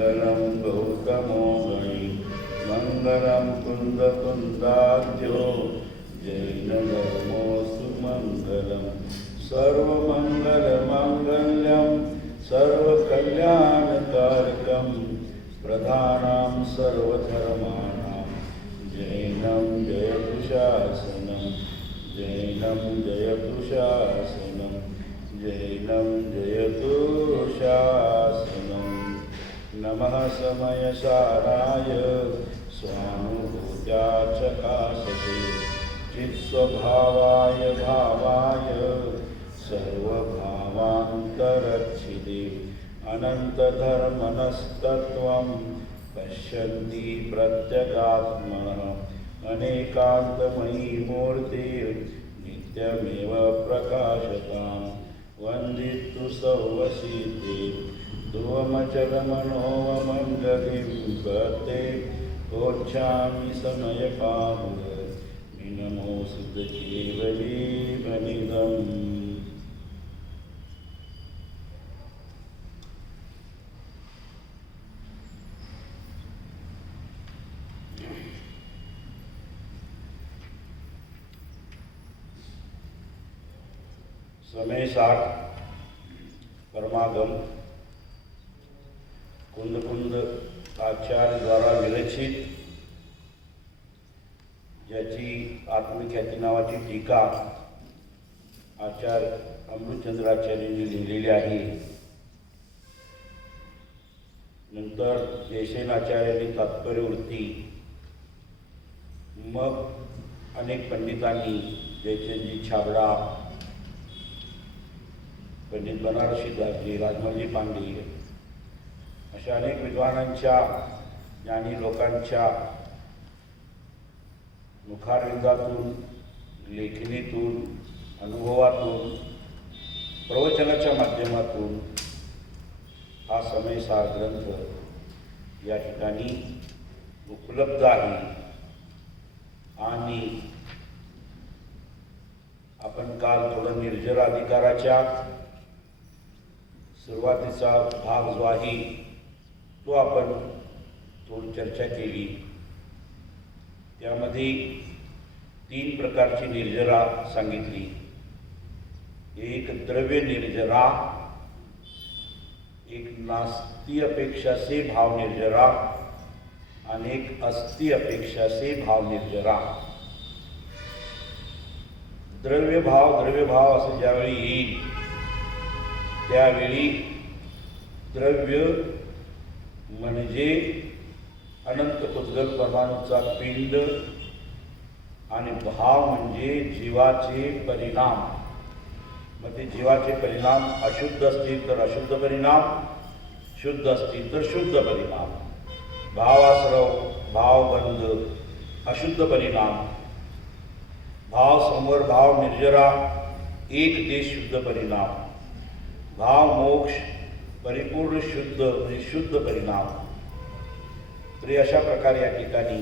मङ्गलं गौतमो गणि मङ्गलं कुन्दकुन्दाख्यो जैनधर्मोऽस्तु मङ्गलं सर्वमङ्गलमाङ्गल्यं सर्वकल्याणकारकं प्रधानं सर्वधर्माणां जैनं जयतु शासनं जैनं जयतु शासनं जैनं जयतु शासनं नमः समयसाराय स्वानुभूत्याचकाशते चित्स्वभावाय भावाय सर्वभावान्तरच्छिदे अनन्तधर्मनस्तत्त्वं पश्यन्ति प्रत्यगात्मनः अनेकान्तमयी मूर्तिर्नित्यमेव प्रकाशतां वन्दितु सौवसीते ध्रुवमचलमनोमङ्गलिं पते गोच्छामि समयपामुर नमो सिद्धकेवलीमनिदम्। समय 60 परमागम कुंद आचार्य द्वारा विरचित ज्याची आत्मख्याती नावाची टीका आचार्य अमृतचंद्राचार्यांनी लिहिलेली आहे। नंतर जयसेनाचार्यांनी तात्पर्यवृत्ती, मग अनेक पंडितांनी जयचंदजी छाबडा, पंडित बनारसी दासजी, राजमलजी पांडे अशा अनेक विद्वानांच्या ज्ञानी लोकांच्या मुखारविंदातून, लेखणीतून, अनुभवातून, प्रवचनाच्या माध्यमातून हा समयसार ग्रंथ या ठिकाणी उपलब्ध आहे। आणि आपण काल थोडं निर्जराधिकाराच्या सुरुवातीचा भाग जो आहे तो आपण थोडी चर्चा केली। त्यामध्ये 3 प्रकारची निर्जरा सांगितली। एक द्रव्य निर्जरा, एक नास्ती अपेक्षा से भाव निर्जरा आणि एक अस्ति अपेक्षा से भाव निर्जरा। द्रव्य भाव असं ज्यावेळी येईल त्यावेळी द्रव्य म्हणजे अनंत कुद्गल परमाणूचा पिंड आणि भाव म्हणजे जीवाचे परिणाम। मग ते जीवाचे परिणाम अशुद्ध असतील तर अशुद्ध परिणाम, शुद्ध असतील तर शुद्ध परिणाम। भावाश्रव, भावबंध, अशुद्ध परिणाम, भाव संवर, भाव निर्जरा, एक देश शुद्ध परिणाम, भाव मोक्ष, परिपूर्ण शुद्ध म्हणजे शुद्ध परिणाम। तर अशा प्रकारे या ठिकाणी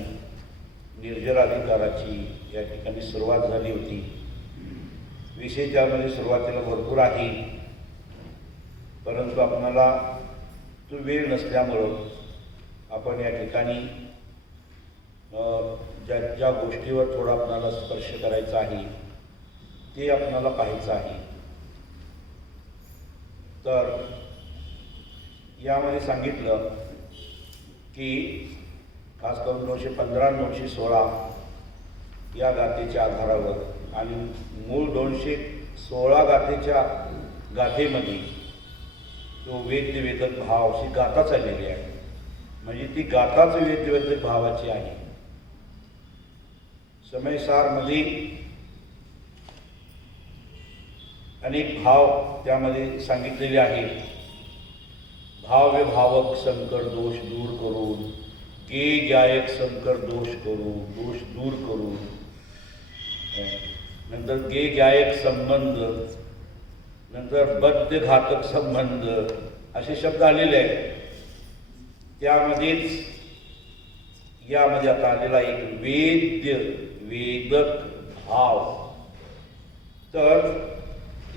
निर्जराधिकाराची या ठिकाणी सुरुवात झाली होती। विषय त्यामध्ये सुरुवातीला भरपूर आहे, परंतु आपणाला तो वेळ नसल्यामुळं आपण या ठिकाणी ज्या गोष्टीवर थोडा आपणाला स्पर्श करायचा आहे ते आपणाला पाहायचं आहे। तर यामध्ये सांगितलं की खास करून 915 916 या गाथेच्या आधारावर आणि मूळ 216 गाथेच्या गाथेमध्ये तो वेद्यवेदक भाव अशी गाथा चाललेली आहे। म्हणजे ती गाथाच वेद्यवेदक भावाची आहे। समयसारमध्ये अनेक भाव त्यामध्ये सांगितलेले आहेत। भाव्य भावक संकर दोष दूर करून, गे गायक संकर दोष करू, दोष दूर करू, नंतर गे गायक संबंध, नंतर बद्ध घातक संबंध असे शब्द आलेले आहेत। त्यामध्येच यामध्ये आता आलेला एक वेद्य वेदक भाव। तर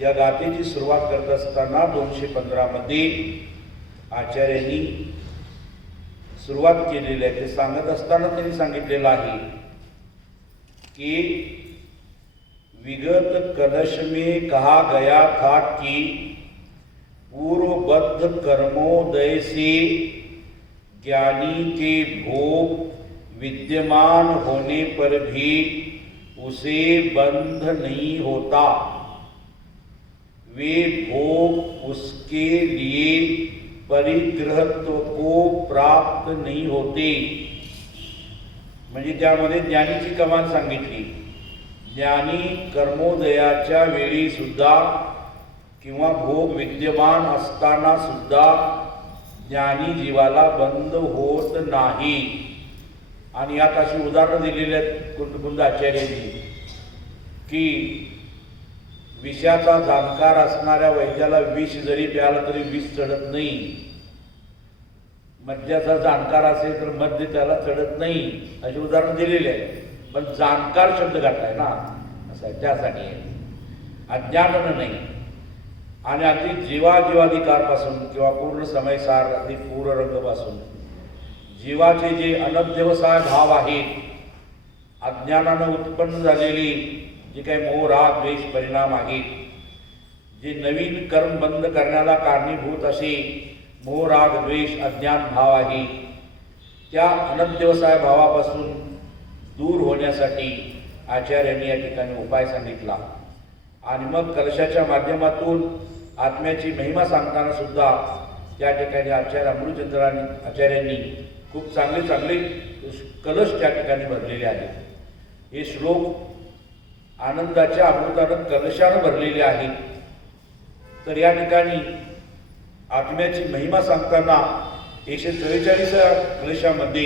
या गाथेची सुरुवात करत असताना 215 मध्ये आचार्यांनी सुरुवात केलेली आहे. ते सांगत असताना त्यांनी सांगितलेलं आहे की विगत कलश में कहा गया था कि पूर्वबद्ध कर्मोदय से ज्ञानी के भोग विद्यमान होने पर भी उसे बंध नहीं होता, वे भोग उसके लिए परिग्रहत्व को प्राप्त नहीं होते. म्हणजे त्यामध्ये ज्ञानीची कमाल सांगितली. ज्ञानी कर्मोदयाच्या वेळी सुद्धा किंवा भोग विद्यमान असताना सुद्धा ज्ञानी जीवाला बंद होत नाही. आणि यात अशी उदाहरणं दिलेली आहेत कुंद आचार्यांनी की विषाचा जाणकार असणाऱ्या वैद्याला विष जरी प्यालं तरी विष चढत नाही. मद्याचा जाणकार असेल तर मद्य त्याला चढत नाही. अशी उदाहरण दिलेली आहे. पण जाणकार शब्द घातलाय ना, असं आहे, त्यासाठी आहे, अज्ञानानं नाही. आणि अगदी जीवाधिकारपासून किंवा पूर्ण समयसार अगदी पूर्णरंगपासून जीवाचे जे अनध्यवसाय भाव आहेत, अज्ञानानं उत्पन्न झालेली जे काही मोह राग द्वेष परिणाम आहेत, जे नवीन कर्म बंद करण्याला कारणीभूत असे मोह राग द्वेष अज्ञान भाव आहे, त्या अनध्यवसाय भावापासून दूर होण्यासाठी आचार्यांनी या ठिकाणी उपाय सांगितला. आणि मग कलशाच्या माध्यमातून आत्म्याची महिमा सांगताना सुद्धा त्या ठिकाणी आचार्यांनी खूप चांगले चांगले कलश त्या ठिकाणी भरलेले आहेत. हे श्लोक आनंदाच्या अमृतानं कलशानं भरलेले आहेत. तर या ठिकाणी आत्म्याची महिमा सांगताना 144 कलशामध्ये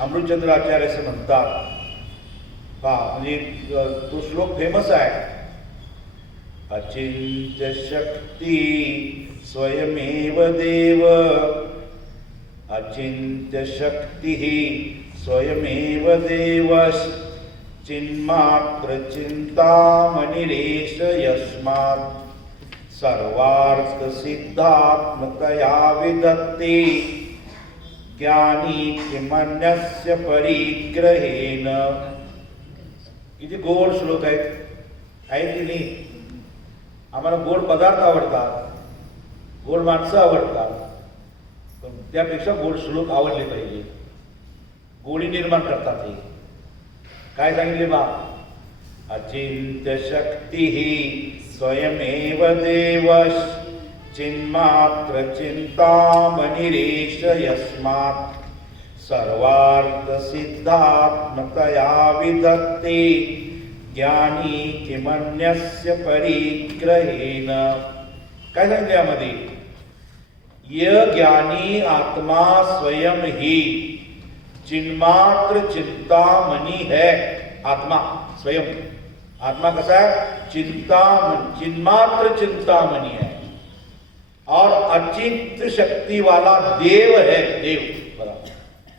अमृतचंद्र आचार्य असे म्हणतात म्हणजे तो श्लोक फेमस आहे. अचिंत्य शक्ती स्वयमेव देव, अचिंत्य शक्ती स्वयमेव देव, चिन्मात्र चिंतामणिरेश यस्मात् सर्वार्थ सिद्धात्मकया विदत्ते, ज्ञानी किमन्यस्य परिग्रहेण. किती गोड श्लोक आहेत की नाही. आम्हाला गोड पदार्थ आवडतात, गोड माणसं आवडतात, पण त्यापेक्षा गोड श्लोक आवडले पाहिजे. गोडी निर्माण करतात. हे काय सांगितले बा, अचिंत्य शक्ती स्वयमेव देव, चिन्मात्र चिंतामणिरेश यस्मात् सर्वार्थ सिद्धात्मकया विदत्ते, ज्ञानी किमन्यस्य परिग्रहेण. काय सांगितले यामध्ये, य ज्ञानी आत्मा स्वयं ही चिन्मात्र चिंतामणि है. आत्मा स्वयं, आत्मा कसा है, चिन्मात्र चिंतामणि है. और अचिंत शक्ति वाला देव है. देव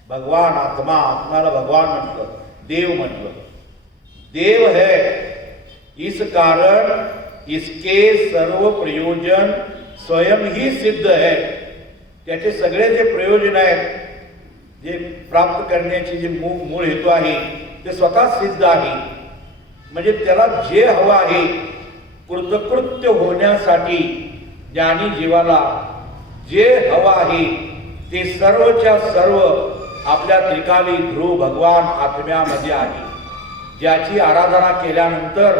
भगवान, आत्मा, आत्माला भगवान म्हटलं, देव म्हटलं. देव है इस कारण इसके सर्व प्रयोजन स्वयं ही सिद्ध है. त्याचे सगळे जे प्रयोजन आहेत, जे प्राप्त करण्याचे जे मूळ हेतू आहे, ते स्वतः सिद्ध आहे. म्हणजे त्याला जे हवं आहे कृतकृत्य होण्यासाठी ज्ञानी जीवाला जे हवं आहे ते सर्वच्या सर्व आपल्या त्रिकाली ध्रुव भगवान आत्म्यामध्ये आहे. ज्याची आराधना केल्यानंतर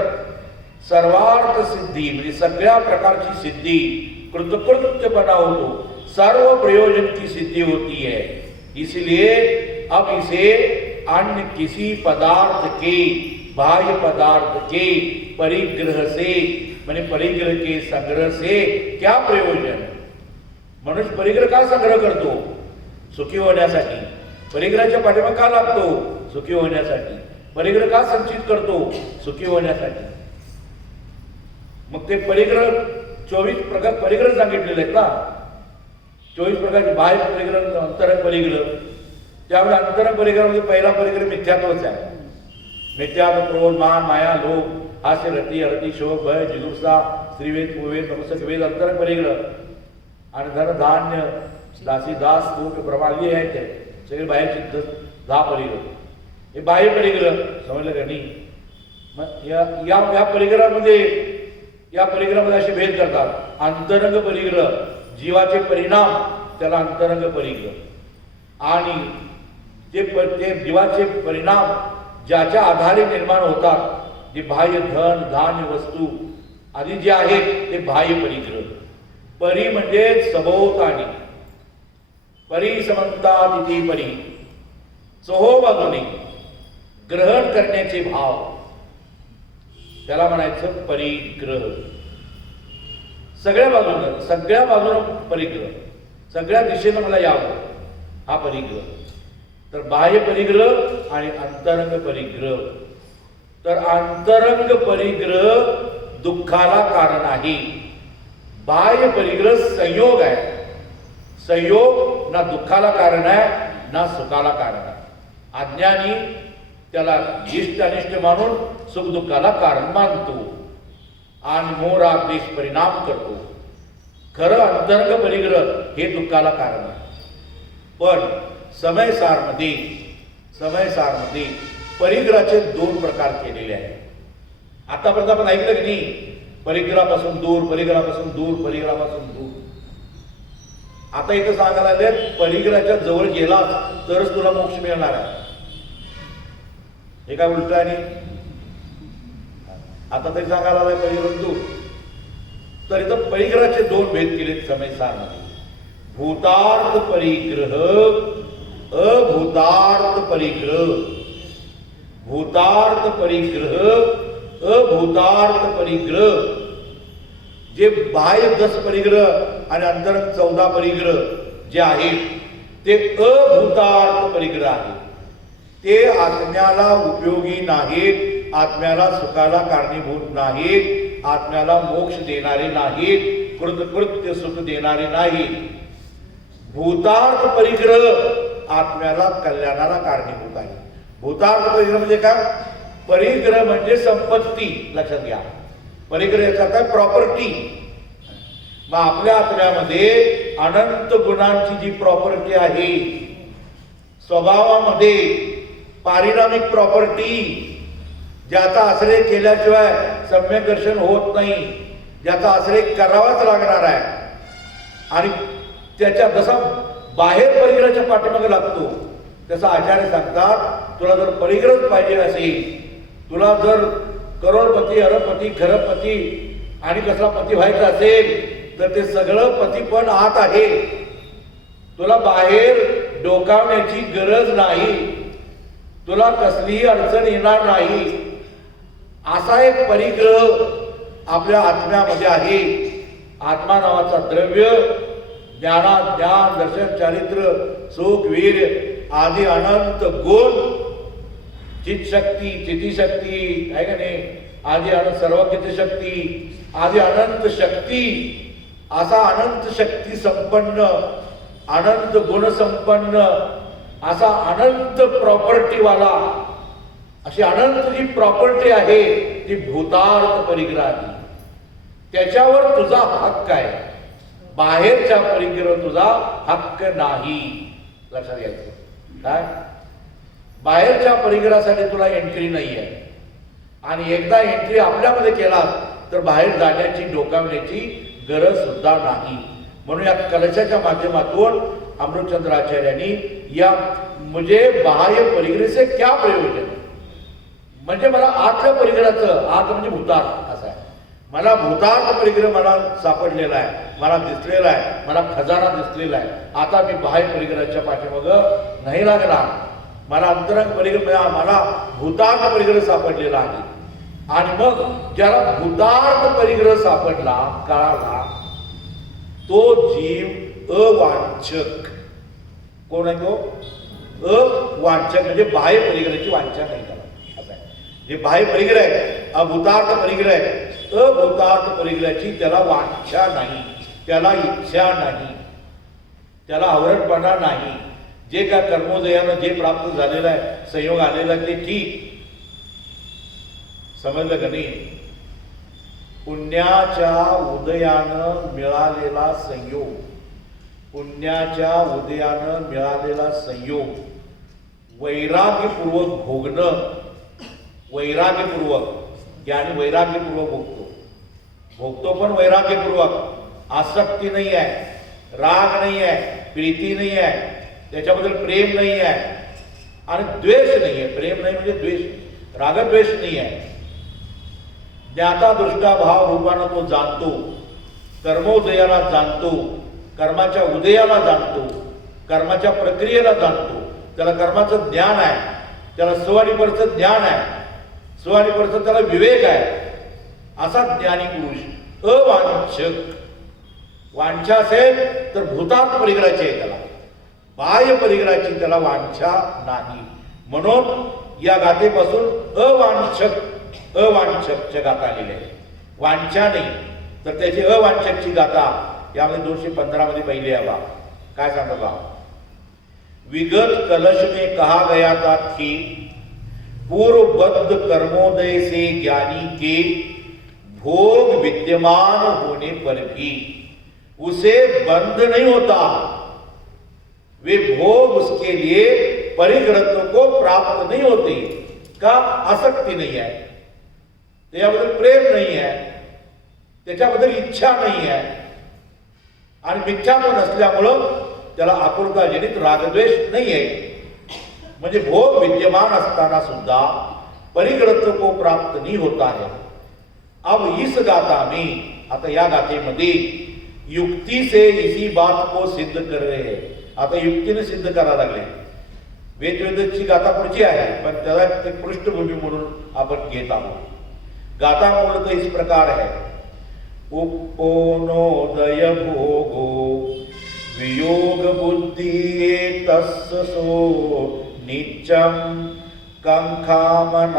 सर्वार्थ सिद्धी म्हणजे सगळ्या प्रकारची सिद्धी, कृतकृत्यपणा होतो, सर्व प्रयोजन की सिद्धि होती है. इसलिए अब इसे अन्य किसी पदार्थ के, बाह्य पदार्थ के परिग्रह से, माने परिग्रह के संग्रह से क्या प्रयोजन. मनुष्य परिग्रह का संग्रह करतो, सुखी होण्यासाठी. परिग्रहाच्या पाठीमागे का लागतो, सुखी होण्यासाठी. परिग्रह का संचित करतो, सुखी होण्यासाठी. मग ते परिग्रह 24 प्रकार परिग्रह सांगितलेले आहेत ना. 24 प्रकारचे बाह्य परिग्रह, अंतरंग परिग्रह. त्यामुळे अंतरंग परिग्रहामध्ये पहिला परिग्रह मिथ्यात्वच आहे. मिथ्या, क्रोध, मान, माया, लोभ, हास्य, रती, अरती, शोक, भय, जिगुप्सा, स्त्रीवेद, कुवेद, नपुंसक वेद, अंतरंग परिग्रह. आणि धन, धान्य, दासी दास तू प्रमाली आहेत ते सगळे बाहेरचे 10 परिग्रह. हे बाह्य परिग्रह समजलं का नाही. मग या परिग्रहामध्ये असे भेद करतात. अंतरंग परिग्रह जीवाचे परिणाम त्याला अंतरंग परिग्रह. आणि ते जीवाचे परिणाम ज्याच्या आधारे निर्माण होतात, जे बाह्य धन धान्य वस्तू आदी जे आहेत ते बाह्य परिग्रह. परी म्हणजे सभोवताली, परी समंतात इति परी, चोहोबाजूने ग्रहण करण्याचे भाव, त्याला म्हणायचं परिग्रह. सगळ्या बाजूनं परिग्रह, सगळ्या दिशेनं मला यावं, हा परिग्रह. तर बाह्य परिग्रह आणि अंतरंग परिग्रह. तर अंतरंग परिग्रह दुःखाला कारण आहे, बाह्य परिग्रह संयोग आहे. संयोग ना दुःखाला कारण आहे ना सुखाला कारण आहे. अज्ञानी त्याला इष्ट अनिष्ट मानून सुख दुःखाला कारण मानतो आणि मोह द्वेष परिणाम करतो. खरं अंतरंग परिग्रह हे दुःखाला कारण आहे. पण समयसारमध्ये परिग्रहाचे 2 प्रकार केलेले आहेत. आतापर्यंत आपण ऐकलं की नाही, परिग्रहापासून दूर, परिग्रहापासून दूर, परिग्रहापासून दूर. आता इथं सांगायला लागले परिग्रहाच्या जवळ गेला तरच तुला मोक्ष मिळणार आहे. हे काय उलट आहे. आता तरी सांगायला लागलाय परिग्रह दूर. तर इथं परिग्रहाचे 2 भेद केलेत समयसारमध्ये. भूतार्थ परिग्रह, अभूतार्थ परिग्रह. भूतार्थ परिग्रह, अभूतार्थ परिग्रह. जे बाह्य 10 परिग्रह आणि अंतरंग 14 परिग्रह जे आहेत ते अभूतार्थ परिग्रह आहेत. ते आत्म्याला उपयोगी नाहीत, आत्म्याला सुखाला कारणीभूत नाहीत, आत्म्याला मोक्ष देणारे नाहीत, कृतकृत्य सुख देणारे नाहीत. भूतार्थ परिग्रह आत्म्याला कल्याणाला कारणीभूत आहे. भूतार्थ परिग्रह म्हणजे काय? परिग्रह म्हणजे संपत्ती. लक्षात घ्या, परिग्रह याचा काय? प्रॉपर्टी. मग आपल्या आत्म्यामध्ये अनंत गुणांची जी प्रॉपर्टी आहे, स्वभावामध्ये पारिणामिक प्रॉपर्टी, ज्याचा आश्रय केल्याशिवाय सम्यक दर्शन होत नाही, ज्याचा आश्रय करावाच लागणार आहे. आणि त्याच्या जसा बाहेर परिग्रहाच्या पाठीमागे लागतो तसा आचार्य सांगतात, तुला जर परिग्रह पाहिजे असेल, तुला जर करोडपती, अरबपती, खरबपती आणि कसला पती व्हायचा असेल तर ते सगळं पती पण आत आहे. तुला बाहेर डोकावण्याची गरज नाही, तुला कसलीही अडचण येणार नाही. असा एक परिग्रह आपल्या आत्म्यामध्ये आहे. आत्मा नावाचा द्रव्य ज्ञानात ज्ञान, दर्शन, चारित्र्य, सुख, वीर्य आदी अनंत गुण, चित्शक्ती, चितिशक्ती आहे का नाही, आदी अनंत सर्वज्ञ शक्ती आदी अनंत शक्ती, असा अनंत शक्ती संपन्न, अनंत गुण संपन्न, असा अनंत प्रॉपर्टीवाला, अशी अनंत जी प्रॉपर्टी आहे ती भूतार्थ परिग्रह आहे. त्याच्यावर तुझा हक्क आहे. बाहेरच्या परिग्रह तुझा हक्क नाही. लक्षात घ्यायचं. काय? बाहेरच्या परिग्रहासाठी तुला एंट्री नाही आहे. आणि एकदा एंट्री आपल्यामध्ये केला तर बाहेर जाण्याची, डोकावण्याची गरज सुद्धा नाही. म्हणून या कलशाच्या माध्यमातून अमृतचंद्राचार्यांनी या म्हणजे बाह्य परिग्रह से क्या प्रयोजन, म्हणजे मला आतल्या परिग्रहाचं, आत म्हणजे भूतार्थ असं आहे, मला भूतार्थ परिग्रह मला सापडलेला आहे, मला दिसलेला आहे, मला खजाना दिसलेला आहे. आता मी बाह्य परिग्रहाच्या पाठीमागं नाही लागणार. मला अंतरंग परिग्रह, मला भूतार्थ परिग्रह सापडलेला आहे. आणि मग ज्याला भूतार्थ परिग्रह सापडला, कळाला, तो जीव अवांछक. कोण आहे तो? अवांछक म्हणजे बाह्य परिग्रहाची वांछा नाही त्याला. असं आहे. जे बाह्य परिग्रह आहे, अभूतार्थ परिग्रह आहे, अभूतार्थ परिग्रहाची त्याला वांछा नाही, त्याला इच्छा नाही, त्याला आवरणपणा नाही. जे काय कर्मोदयानं जे प्राप्त झालेलं आहे, संयोग आलेला ते ठीक. समजलं का नाही? पुण्याच्या उदयानं मिळालेला संयोग पुण्याच्या उदयानं मिळालेला संयोग वैराग्यपूर्वक भोगणं, वैराग्यपूर्वक ज्ञानी वैराग्यपूर्वक भोगतो पण वैराग्यपूर्वक, आसक्ती नाही आहे, राग नाही आहे, प्रीती नाही आहे, त्याच्याबद्दल प्रेम नाही आहे आणि द्वेष नाही आहे. प्रेम नाही म्हणजे द्वेष, रागद्वेष नाही आहे. ज्ञाता दृष्टा भाव रूपानं तो जाणतो, कर्मोदयाला जाणतो, कर्माच्या उदयाला जाणतो, कर्माच्या प्रक्रियेला जाणतो. त्याला कर्माचं ज्ञान आहे, त्याला स्व आणि परचं ज्ञान आहे, स्व आणि परचं त्याला विवेक आहे. असा ज्ञानी पुरुष अवांछक. वांछा असेल तर भूतार्थ परिग्रहाची आहे त्याला, बाह्य परिग्रहाची त्याला वांछा नाही. म्हणून या गाथेपासून अवांछकच्या गाथा आलेल्या आहे. वांछा नाही तर त्याची अवांछकची गाथा यामध्ये 215 मध्ये पहिली आहे. बा काय सांगतो बा, विगत कलश में कहा गया था कि पूर्वबद्ध कर्मोदय से ज्ञानी के भोग विद्यमान होने पर भी उसे बंध नहीं होता, वे भोग उसके लिए परिग्रह को प्राप्त नहीं होते. का? आसक्ती नाही आहे, त्याच्याबद्दल प्रेम नाही आहे, त्याच्याबद्दल इच्छा नाही आहे आणि मिथ्यात्व नसल्यामुळं त्याला आकुलताजनित रागद्वेष नाही आहे. म्हणजे भोग विद्यमान असताना सुद्धा परिग्रह को प्राप्त नहीं होता है. अब इस गाथा में, आता या गाथेमध्ये युक्ती से इसी बात को सिद्ध कर रहे हैं. आता युक्तीने सिद्ध करायला लागले. वेदवेदची गाथा पुढची आहे पण त्याला एक पृष्ठभूमी म्हणून आपण घेत आहोत. गाथा मूलतः इस प्रकार है, उपोनोदय भोगो वियोग बुद्धि तस्सो नित्यं कंखामनागदस्य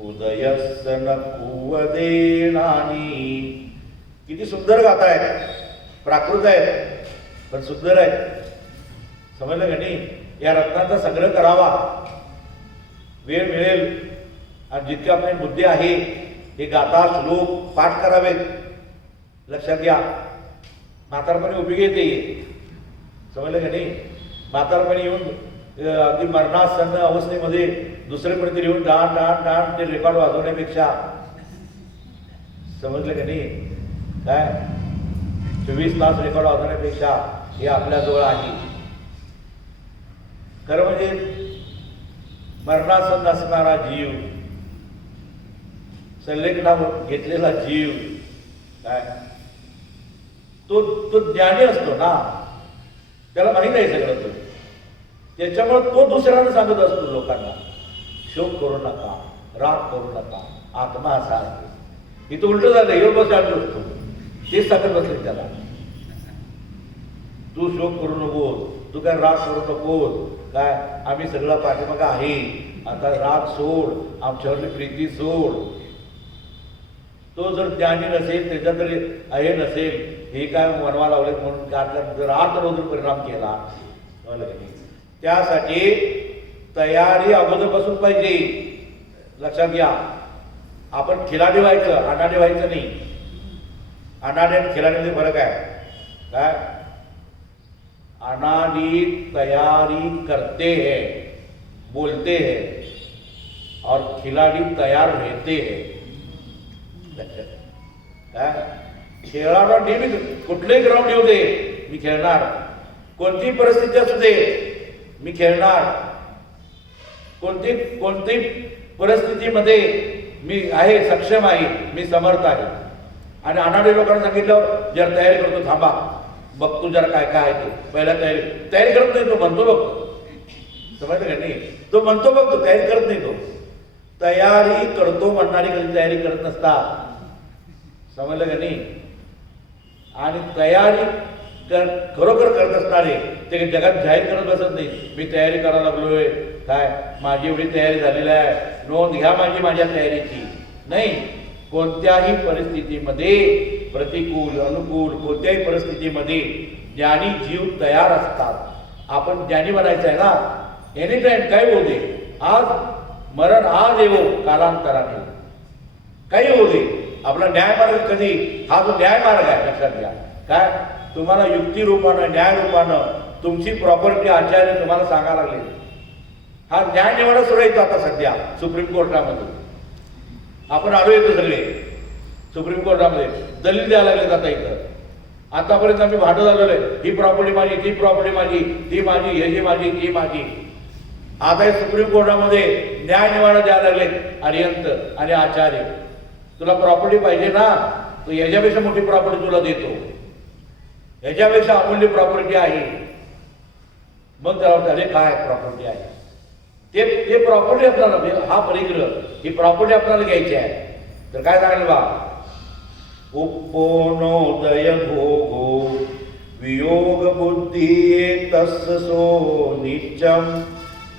उदयस्य न कुवदेनानी. किती सुंदर गाथा आहे, प्राकृत आहे पण सुंदर आहे. समजलं का नाही? या रत्नाचा संग्रह करावा, वेळ मिळेल आणि जितके आपले मुद्दे आहे हे गाथा श्लोक पाठ करावेत. लक्षात घ्या, म्हातारपणी उपयोगी येते. समजलं का नाही? म्हातारपणी येऊन अगदी मरणासन्न अवस्थेमध्ये दुसरे कोणीतरी येऊन डाण डाण डाण ते रेकॉर्ड वाजवण्यापेक्षा, समजलं का नाही, काय 24 तास रेकॉर्ड वाजवण्यापेक्षा हे आपल्याजवळ आहे. खरं म्हणजे मरणासन्न असणारा जीव, संलेखनावर घेतलेला जीव, काय तो ज्ञानी असतो ना, त्याला माहीत आहे सगळं. तो त्याच्यामुळे तो दुसऱ्यांना सांगत असतो लोकांना, शोक करू नका, राग करू नका, आत्मा असा आहे. इथं उलट झालं, एवढं बस आणलो असतो तेच सांगत बसले त्याला. तू शोक करू नको, तू काय राग करू नको, काय आम्ही सगळं पाठीमागं आहे, आता राग सोड, आमच्यावरची प्रीती सोड. तो जर ज्ञानी नसेल, त्याच्या तरी हे नसेल, हे काय मनवा लावले म्हणून जर आतरोधून परिणाम केला. त्यासाठी तयारी अगोदरपासून पाहिजे. लक्षात घ्या, आपण खिलाडी व्हायचं, अनाडी व्हायचं नाही. अनाडी आणि खिलाडीमध्ये फरक आहे. काय? अनाडी तयारी करते हैं, बोलते हैं, और खिलाडी तयार रहते हैं. खेळाडू नेहमी कुठलेही ग्राउंड येऊ दे मी खेळणार, कोणती परिस्थिती असू दे मी खेळणार, कोणती परिस्थितीमध्ये मी आहे, सक्षम आहे, मी समर्थ आहे. आणि अनाडी लोकांना सांगितलं जर तयारी करतो, थांबा बघतो जरा काय काय आहे ते, पहिला तयारी करत नाही. तो म्हणतो बघतो, समजलं का नाही? तो म्हणतो बघतो, तयारी करत नाही. तो तयारी करतो म्हणणारी कधी तयारी करत नसतात. समजलं का नाही? आणि तयारी खरोखर करत असणारे ते जगात जाहीर करत बसत नाही, मी तयारी करायला लागलोय, काय माझी एवढी तयारी झालेली आहे, नोंद घ्या माझ्या तयारीची. नाही, कोणत्याही परिस्थितीमध्ये, प्रतिकूल अनुकूल कोणत्याही परिस्थितीमध्ये ज्ञानी जीव तयार असतात. आपण ज्ञानी बनायचं आहे ना, एनी टाइम काय होऊ दे, आज मरण आज येवो, कालांतराने काही होऊ दे. आपला न्यायमार्ग कधी, हा जो न्यायमार्ग आहे लक्षात घ्या. काय तुम्हाला युक्तिरूपानं न्यायरूपानं तुमची प्रॉपर्टी आचार्य तुम्हाला सांगायला लागले. हा न्याय निवाडा सुरू येतो आता सध्या सुप्रीम कोर्टामध्ये. आपण आलो येतो सगळे सुप्रीम कोर्टामध्ये दलील द्यायला लागले आता इथं. आतापर्यंत आम्ही भांडण झालेलं आहे, ही प्रॉपर्टी माझी, ती प्रॉपर्टी माझी, ती माझी, ही माझी, ती माझी. आता हे सुप्रीम कोर्टामध्ये न्याय निवाडा द्यायला लागले अरिहंत आणि आचार्य. तुला प्रॉपर्टी पाहिजे ना, तो याच्यापेक्षा मोठी प्रॉपर्टी तुला देतो, याच्यापेक्षा अमूल्य प्रॉपर्टी आहे. मग त्याला वाटतं अरे काय प्रॉपर्टी आहे, ते प्रॉपर्टी आपल्याला, हा परिग्रह, ही प्रॉपर्टी आपल्याला घ्यायची आहे. तर काय सांगेल बा, उपनोदय भोगो वियोग बुद्धी तस्सो नित्यम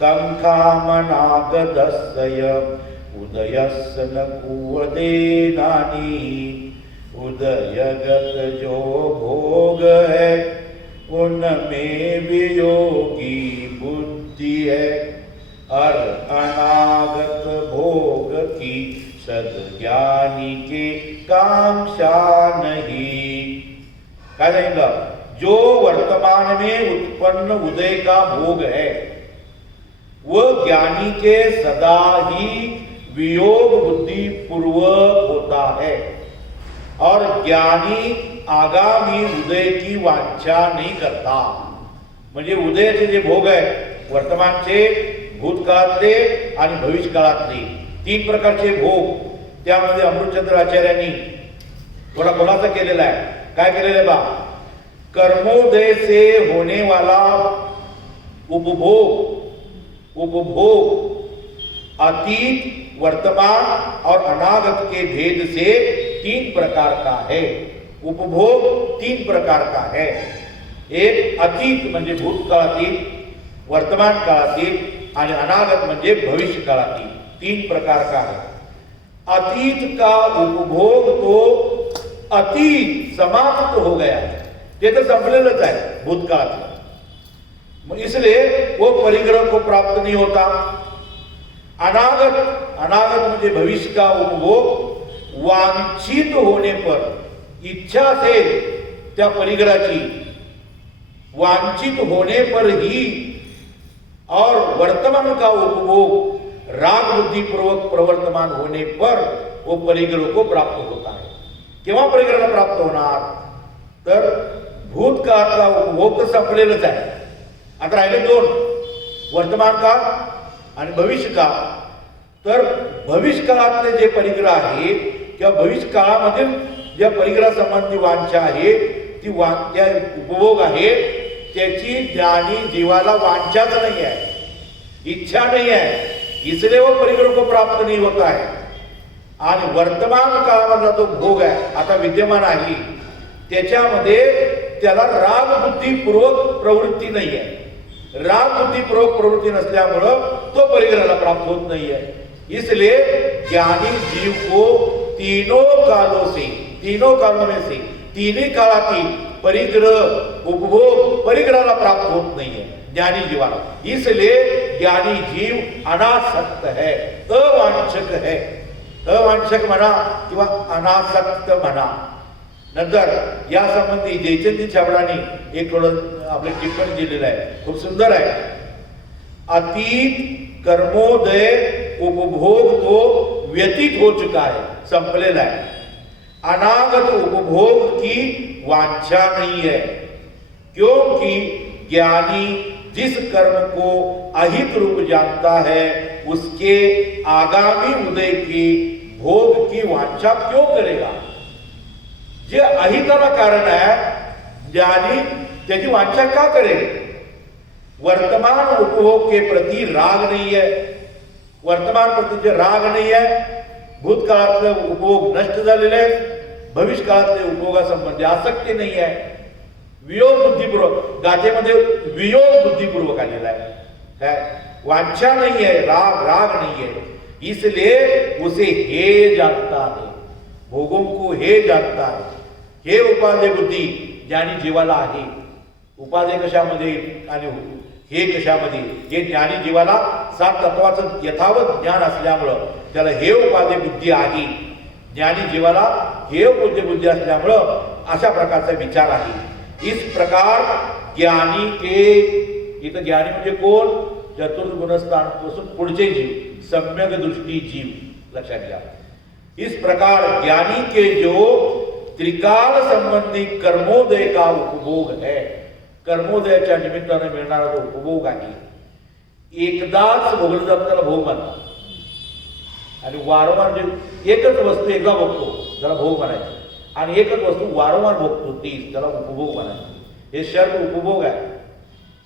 कंखामनागदस्य उदयस्य न कुवदे नानी. उदयगत जो भोग है उनमें वियोगी बुद्धि है, और अनागत भोग की सद्ज्ञानी के कांक्षा नहीं. काय सांगितलं, जो वर्तमान में उत्पन्न उदय का भोग है वह ज्ञानी के सदा ही वियोग बुद्धि पूर्वक होता है, और ज्ञानी आगामी उदय की वांछा नहीं करता. म्हणजे उदयाचे जे भोग आहे वर्तमानचे, भूतकाळातले आणि भविष्यकाळातले, तीन प्रकारचे भोग त्यामध्ये अमृतचंद्र आचार्यांनी थोडा खुलासा केलेला आहे. काय केलेलं आहे बा, कर्मोदय से होने वाला उपभोग अतीत, वर्तमान और अनागत के भेद से तीन प्रकार का है. उपभोग तीन प्रकार का है. एक अतीत म्हणजे भूतकाळातील, वर्तमान काळातील आणि अनागत म्हणजे भविष्य काळातील, तीन प्रकार का है. अतीत का उपभोग तो अतीत समाप्त हो गया, ते तर संपलेलंच आहे भूतकाळात. इसलिए वो परिग्रह को प्राप्त नहीं होता. अनागत म्हणजे भविष्य का उपभोग वांछित होने पर, इच्छा से त्या परिग्रहाची वांछित होने पर ही, और वर्तमान का उपभोग राग बुद्धि पूर्वक प्रवर्तमान होने पर वो परिग्रह को प्राप्त होता है. केव्हा परिग्रह प्राप्त होणार, तर भूतकाळातला उपभोग तर संपलेलंच आहे. आता राहिले दोन, वर्तमान काळ आणि भविष्य काळ. तर भविष्य काळातले जे परिग्रह आहे किंवा भविष्य काळामधील ज्या परिग्रह संबंधी वांछा आहे, ती त्या उपभोग आहे, त्याची ज्ञानी जीवाला वांछाच नहीं है, इच्छा नहीं है, इसलिए वो परिग्रह को प्राप्त नहीं होता है. आणि वर्तमान काळामधला जो भोग आहे आता विद्यमान आहे, त्याच्यामध्ये त्याला राग बुद्धीपूर्वक प्रवृत्ती नाही आहे. राग बुद्धीपूर्वक प्रवृत्ती नसल्यामुळं तो परिग्रहाला प्राप्त होत नाही है. इसलिए ज्ञानी जीव को तीनों कालों में से तीनही काळातील परिग्रह उपभोग परिग्रहाला प्राप्त होत नहीं है ज्ञानी जीवाला. इसलिए ज्ञानी जीव अनासक्त है, अवांछक है. अवांछक म्हणा किंवा अनासक्त म्हणा. नंतर या संबंधी जयचंदी छाबडांनी एक थोडं आपले टिप्पणी दिलेलं आहे, खूप सुंदर आहे. अतीत कर्मोदय उपभोग तो व्यतीत हो चुका है, संपलेला है. अनागत उपभोग की वांछा नहीं है, क्योंकि ज्ञानी जिस कर्म को अहित रूप जानता है उसके आगामी उदय की भोग की वांछा क्यों करेगा. जे अहिताला कारण आहे, ज्ञानी त्याची वांछा का करेल. वर्तमान उपभोग के प्रति राग नहीं है, वर्तमान प्रति जे राग नाही आहे, भूतकाळातले उपभोग नष्ट झालेले आहेत, भविष्य काळातले उपभोगासंबंधी आसक्ती नाही आहे. वियोग बुद्धिपूर्वक, गाथेमध्ये वियोग बुद्धिपूर्वक आलेला आहे, काय वांछा नहीं है, राग नहीं है. इसलिए उसे हे जानता है, भोगों को हे जानता है. हे उपाधे बुद्धी ज्ञानी जीवाला आहे. उपाधे कशामध्ये आणि हे कशामध्ये, हे ज्ञानी जीवाला सात तत्वाचं यथावत ज्ञान असल्यामुळं त्याला हे उपाधे बुद्धी आहे. ज्ञानी जीवाला हे बुद्धी असल्यामुळं अशा प्रकारचा विचार आहे. इस प्रकार ज्ञानी के, इथं ज्ञानी म्हणजे कोण? चतुर्थ गुणस्थानापासून पुढचे जीव, सम्यक दृष्टी जीव, लक्षात घ्या. इस प्रकार ज्ञानी के जो त्रिकाल संबंधी कर्मोदय का उपभोग है, कर्मोदयाच्या निमित्ताने मिळणारा जो उपभोग आहे, एकदाच भोगलं जातं त्याला भोग म्हणतात. आणि वारंवार जे एकच वस्तू एकदा भोगतो त्याला भोग म्हणायचं, आणि एकच वस्तू वारंवार भोगतो तीच त्याला उपभोग म्हणायचं. हे शर्त उपभोग आहे,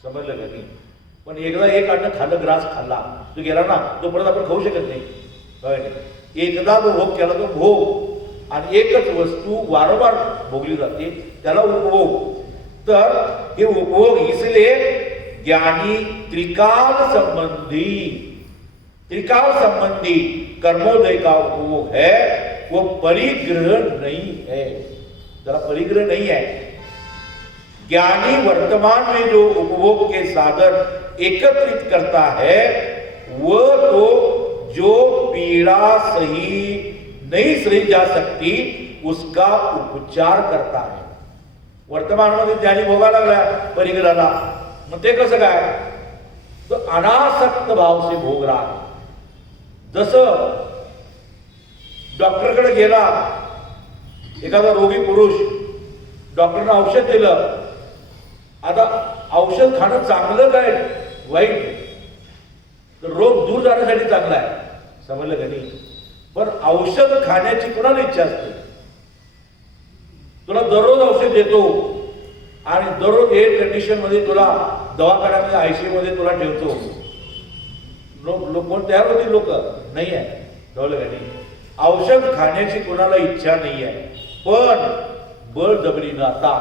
समजलं का नाही? पण एकदा एक अन्न खाल्लं, ग्रास खाल्ला, तो गेला ना, तो परत आपण खाऊ शकत नाही. एकदा जो भोग केला तो भोग, आणि एकच वस्तू वारंवार भोगली जाते त्याला उपभोग. तर हे उपभोग इसलिए ज्ञानी त्रिकाल संबंधी कर्मोदय का उपभोग है, वो परिग्रह नहीं है, जरा परिग्रह नहीं है. ज्ञानी वर्तमान में जो उपभोग के साधन एकत्रित करता है, वह तो जो पीड़ा सही नहीं सही जा सकती उसका उपचार करता है. वर्तमानमध्ये ज्ञानी भोगायला लागला परिग्रहाला, मग ते कसं काय? तो अनासक्त भाव से भोग रहा है. जसं डॉक्टरकडे गेला एखादा रोगी पुरुष, डॉक्टरने औषध दिलं. आता औषध खाणं चांगलं काय वाईट? तर रोग दूर जाण्यासाठी चांगला आहे, समजलं का नाही? पण औषध खाण्याची कोणाला इच्छा असते? तुला दररोज औषध देतो आणि दररोज एअर कंडिशन मध्ये तुला दवाखान्यामध्ये आयसीयू मध्ये तुला ठेवतो, लोक कोण तयार होतील? लोक नाही आहे, समजलं का नाही? औषध खाण्याची कोणाला इच्छा नाही आहे, पण बळजबरीनं आता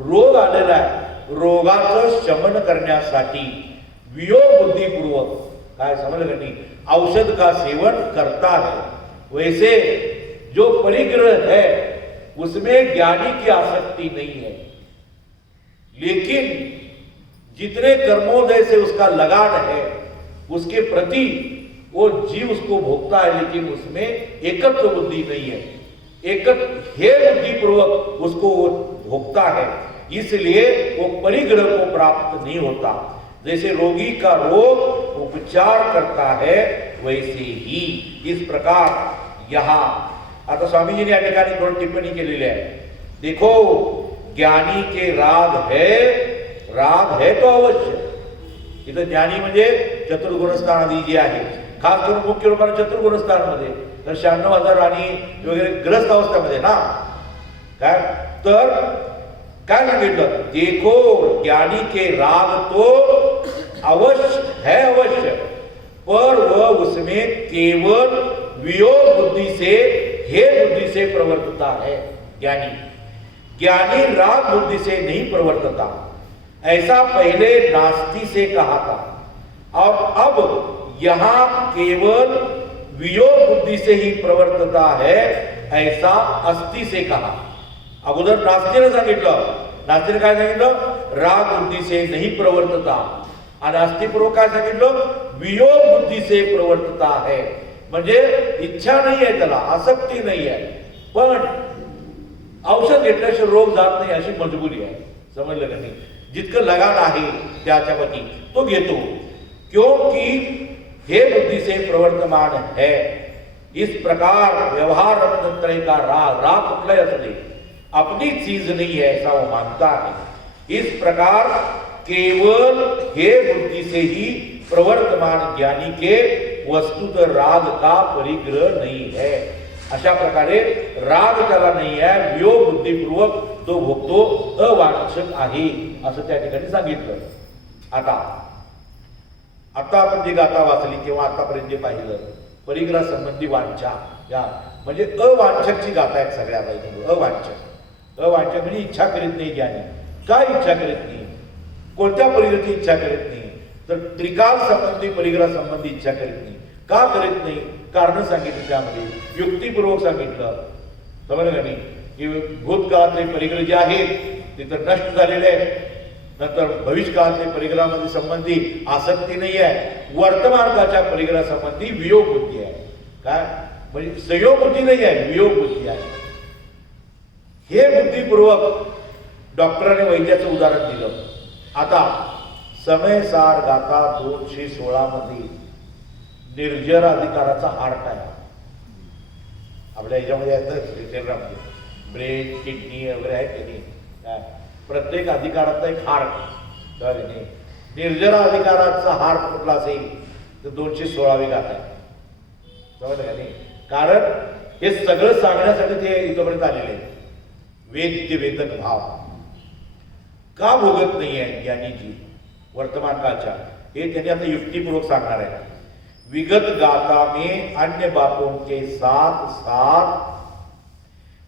रोग आलेला आहे, रोगाचं शमन करण्यासाठी वियोग बुद्धिपूर्वक, काय समजलं का नाही, औषध का सेवन करता है. वैसे जो परिग्रह है उसमें ज्ञानी की आसक्ति नहीं है, लेकिन जितने कर्मोदय से उसका लगान है उसके प्रति वो जीव उसको भोगता है, लेकिन उसमें एकत्व बुद्धि नहीं है, हे बुद्धिपूर्वक उसको वो भोगता है, इसलिए वो परिग्रह को प्राप्त नहीं होता. जैसे रोगी का रोग उपचार करता है वैसे ही इस प्रकार यहाँ, आता स्वामीजी ने या ठिकाणी थोडी टिप्पणी केलेली आहे. देखो ज्ञानी के राग है तो अवश्य. इथं ज्ञानी म्हणजे चतुर्गुणस्थान आधी जे आहे, खास करून मुख्य रूपाने चतुर्गुणस्थानमध्ये, तर 96,000 राणी वगैरे ग्रस्त अवस्थेमध्ये ना, काय तर काय सांगितलं? देखो ज्ञानी के राग तो अवश्य है, अवश्य, पर वह उसमें केवल वियोग बुद्धि से, हे बुद्धि से प्रवर्तता है. ज्ञानी राग बुद्धि से नहीं प्रवर्तता, ऐसा पहले नास्ति से कहा था, और अब यहां केवल वियोग बुद्धि से ही प्रवर्तता है, ऐसा अस्ति से कहा. अगोदर नास्तीने सांगितलं, नास्तीने काय सांगितलं? राग बुद्धी से नहीं प्रवर्तता, आणि अस्तिपूर्वक काय सांगितलं? वियोग बुद्धी से प्रवर्तता है. म्हणजे इच्छा नाही आहे, त्याला आसक्ती नाही आहे, पण औषध घेतल्याशिवाय रोग जात नाही अशी मजबुरी आहे, समजलं का नाही? जितकं लगान आहे त्याच्या प्रती तो घेतो, क्योंकि हे बुद्धि से प्रवर्तमान है. इस प्रकार व्यवहार रत्नत्रय का राग कुठलाही असू दे, अपनी चीज नहीं है ऐसा वो मानता है. इस प्रकार केवल हे बुद्धि से ही प्रवर्तमान ज्ञानी के वस्तुतः राग का परिग्रह नहीं है. अशा प्रकारे राग त्याला नाही आहे, वियोग बुद्धिपूर्वक तो भोगतो, अवांछित आहे असं त्या ठिकाणी सांगितलं. आता आपण जी गाथा वाचली किंवा आतापर्यंत जे पाहिलं, परिग्रह संबंधी वांछा, या म्हणजे अवांछकची गाथा आहे सगळ्यात. अवांछक म्हणजे इच्छा करीत नाही ज्ञानी. काय इच्छा करीत नाही? कोणत्या परिग्रहाची इच्छा करीत नाही? तर त्रिकाल संबंधी परिग्रह संबंधी इच्छा करीत नाही. का करीत नाही? कारण सांगितलं, त्यामध्ये युक्तिपूर्वक सांगितलं, समजलं का नाही? की भूतकाळातले परिग्रह जे आहेत ते तर नष्ट झालेले आहेत, नंतर भविष्यकाळातले परिग्रहामध्ये संबंधी आसक्ती नाही आहे, वर्तमानकाळच्या परिग्रह संबंधी वियोग बुद्धी आहे. काय म्हणजे संयोग बुद्धी नाही आहे, वियोग बुद्धी आहे. हे बुद्धिपूर्वक डॉक्टरांनी वैद्याचं उदाहरण दिलं. आता समयसार गाथा 216 मध्ये निर्जर अधिकाराचा हार्ट आहे. आपल्या ह्याच्यामध्ये शरीरामध्ये ब्रेन किडनी वगैरे आहे की नाही, प्रत्येक अधिकाराचा एक हार्ट. निर्जर अधिकाराचा हार्ट कुठला असेल तर 216वी गाथा आहे. समजलं का नाही? कारण हे सगळं सांगण्यासाठी ते इथपर्यंत आलेले आहे. वेद्य वेदक भाव का भोगत नाही आहे ज्ञानीजी वर्तमान काळच्या, हे त्यांनी आता युक्तिपूर्वक सांगणार आहे. विगत गाथा में अन्य बातों के साथ साथ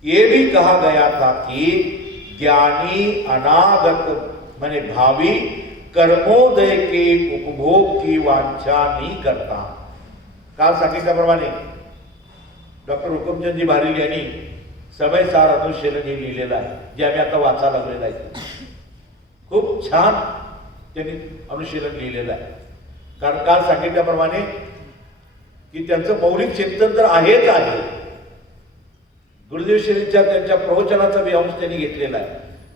ये भी कहा गया था कि ज्ञानी अनागत माने भावी कर्मोदय के उपभोग की वांछा नहीं करता. काल सांगितल्याप्रमाणे डॉक्टर हुकुमचंदजी भारील यांनी समयसार अनुशीलन हे लिहिलेलं आहे, जे आम्ही आता वाचायला लागलेलं आहे. खूप छान त्यांनी अनुशीलन लिहिलेलं आहे. कारण काल सांगितल्याप्रमाणे की त्यांचं मौलिक चिंतन तर आहेच आहे. गुरुदेव श्रींच्या त्यांच्या प्रवचनाचा अंश त्यांनी घेतलेला आहे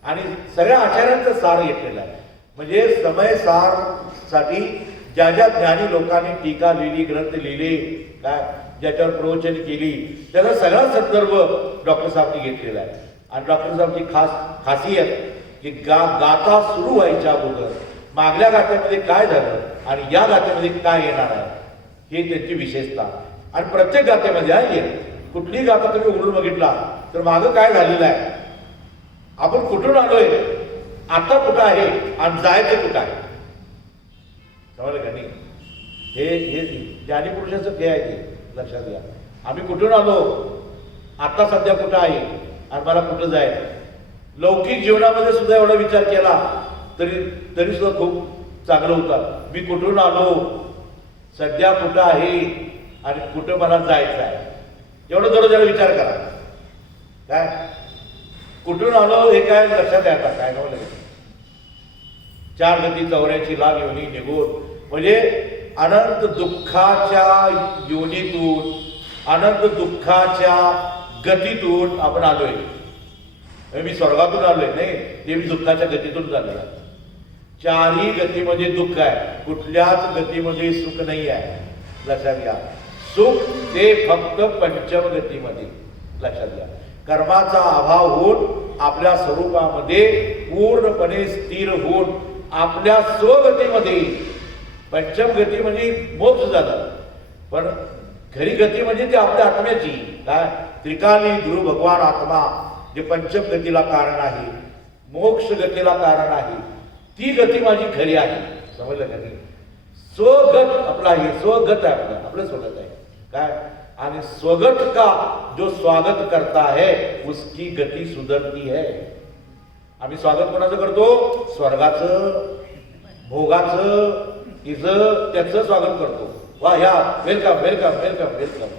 आणि सगळ्या आचार्यांचा सार घेतलेला आहे. म्हणजे समयसार साठी ज्या ज्या ज्ञानी लोकांनी टीका लिहिली, ग्रंथ लिहिले, काय ज्याच्यावर प्रवचन केली, त्याचा सगळा संदर्भ डॉक्टर साहेबांनी घेतलेला आहे. आणि डॉक्टर साहेबांची खासियत की गाथा सुरू व्हायच्या अगोदर मागल्या गाथ्यामध्ये काय झालं आणि या गाथ्यामध्ये काय येणार आहे हे त्यांची विशेषता. आणि प्रत्येक गाथ्यामध्ये आहे, कुठलीही गाथा तुम्ही उघडून बघितला तर मागं काय झालेलं आहे, आपण कुठून आलोय, आता कुठं आहे आणि जायचं कुठं आहे. समजलं का नाही? हे ज्ञानी पुरुषाचं हे आहे, ते लक्षात घ्या. आम्ही कुठून आलो, आता सध्या कुठं आहे आणि मला कुठं जायचं. लौकिक जीवनामध्ये सुद्धा एवढा विचार केला तरी सुद्धा खूप चांगलं होतं. मी कुठून आलो, सध्या कुठं आहे आणि कुठं मला जायचं आहे, एवढं जरा विचार करा. काय कुठून आलो हे काय लक्षात येतात काय नव्हतं. 4 गती 84 लाख योनी निघून, म्हणजे अनंत दुःखाच्या योनीतून, अनंत दुःखाच्या गतीतून आपण आलोय. मी स्वर्गातून आलोय नाही, ते मी दुःखाच्या गतीतून झालेलं आहे. 4ही गतीमध्ये दुःख आहे, कुठल्याच गतीमध्ये सुख नाही आहे. लक्षात घ्या. सुख ते फक्त पंचम गतीमध्ये. लक्षात घ्या. कर्माचा अभाव होऊन आपल्या स्वरूपामध्ये पूर्णपणे स्थिर होऊन आपल्या स्वगतीमध्ये, पंचम गती म्हणजे मोक्ष झालं, पण खरी गती म्हणजे ती आपल्या आत्म्याची. काय त्रिकाली ध्रुव भगवान आत्मा जे पंचम गतीला कारण आहे, मोक्ष गतीला कारण आहे, ती गती माझी खरी आहे. समजलं का नाही? स्वगत आपला आहे, स्वगत आहे आपलं स्वगत आहे. काय आणि स्वगत का जो स्वागत करता है उसकी गती सुधरती है. आम्ही स्वागत कोणाचं करतो? स्वर्गाचं, भोगाचं, तिचं त्याचं स्वागत करतो. वा या वेलकम वेलकम वेलकम वेलकम.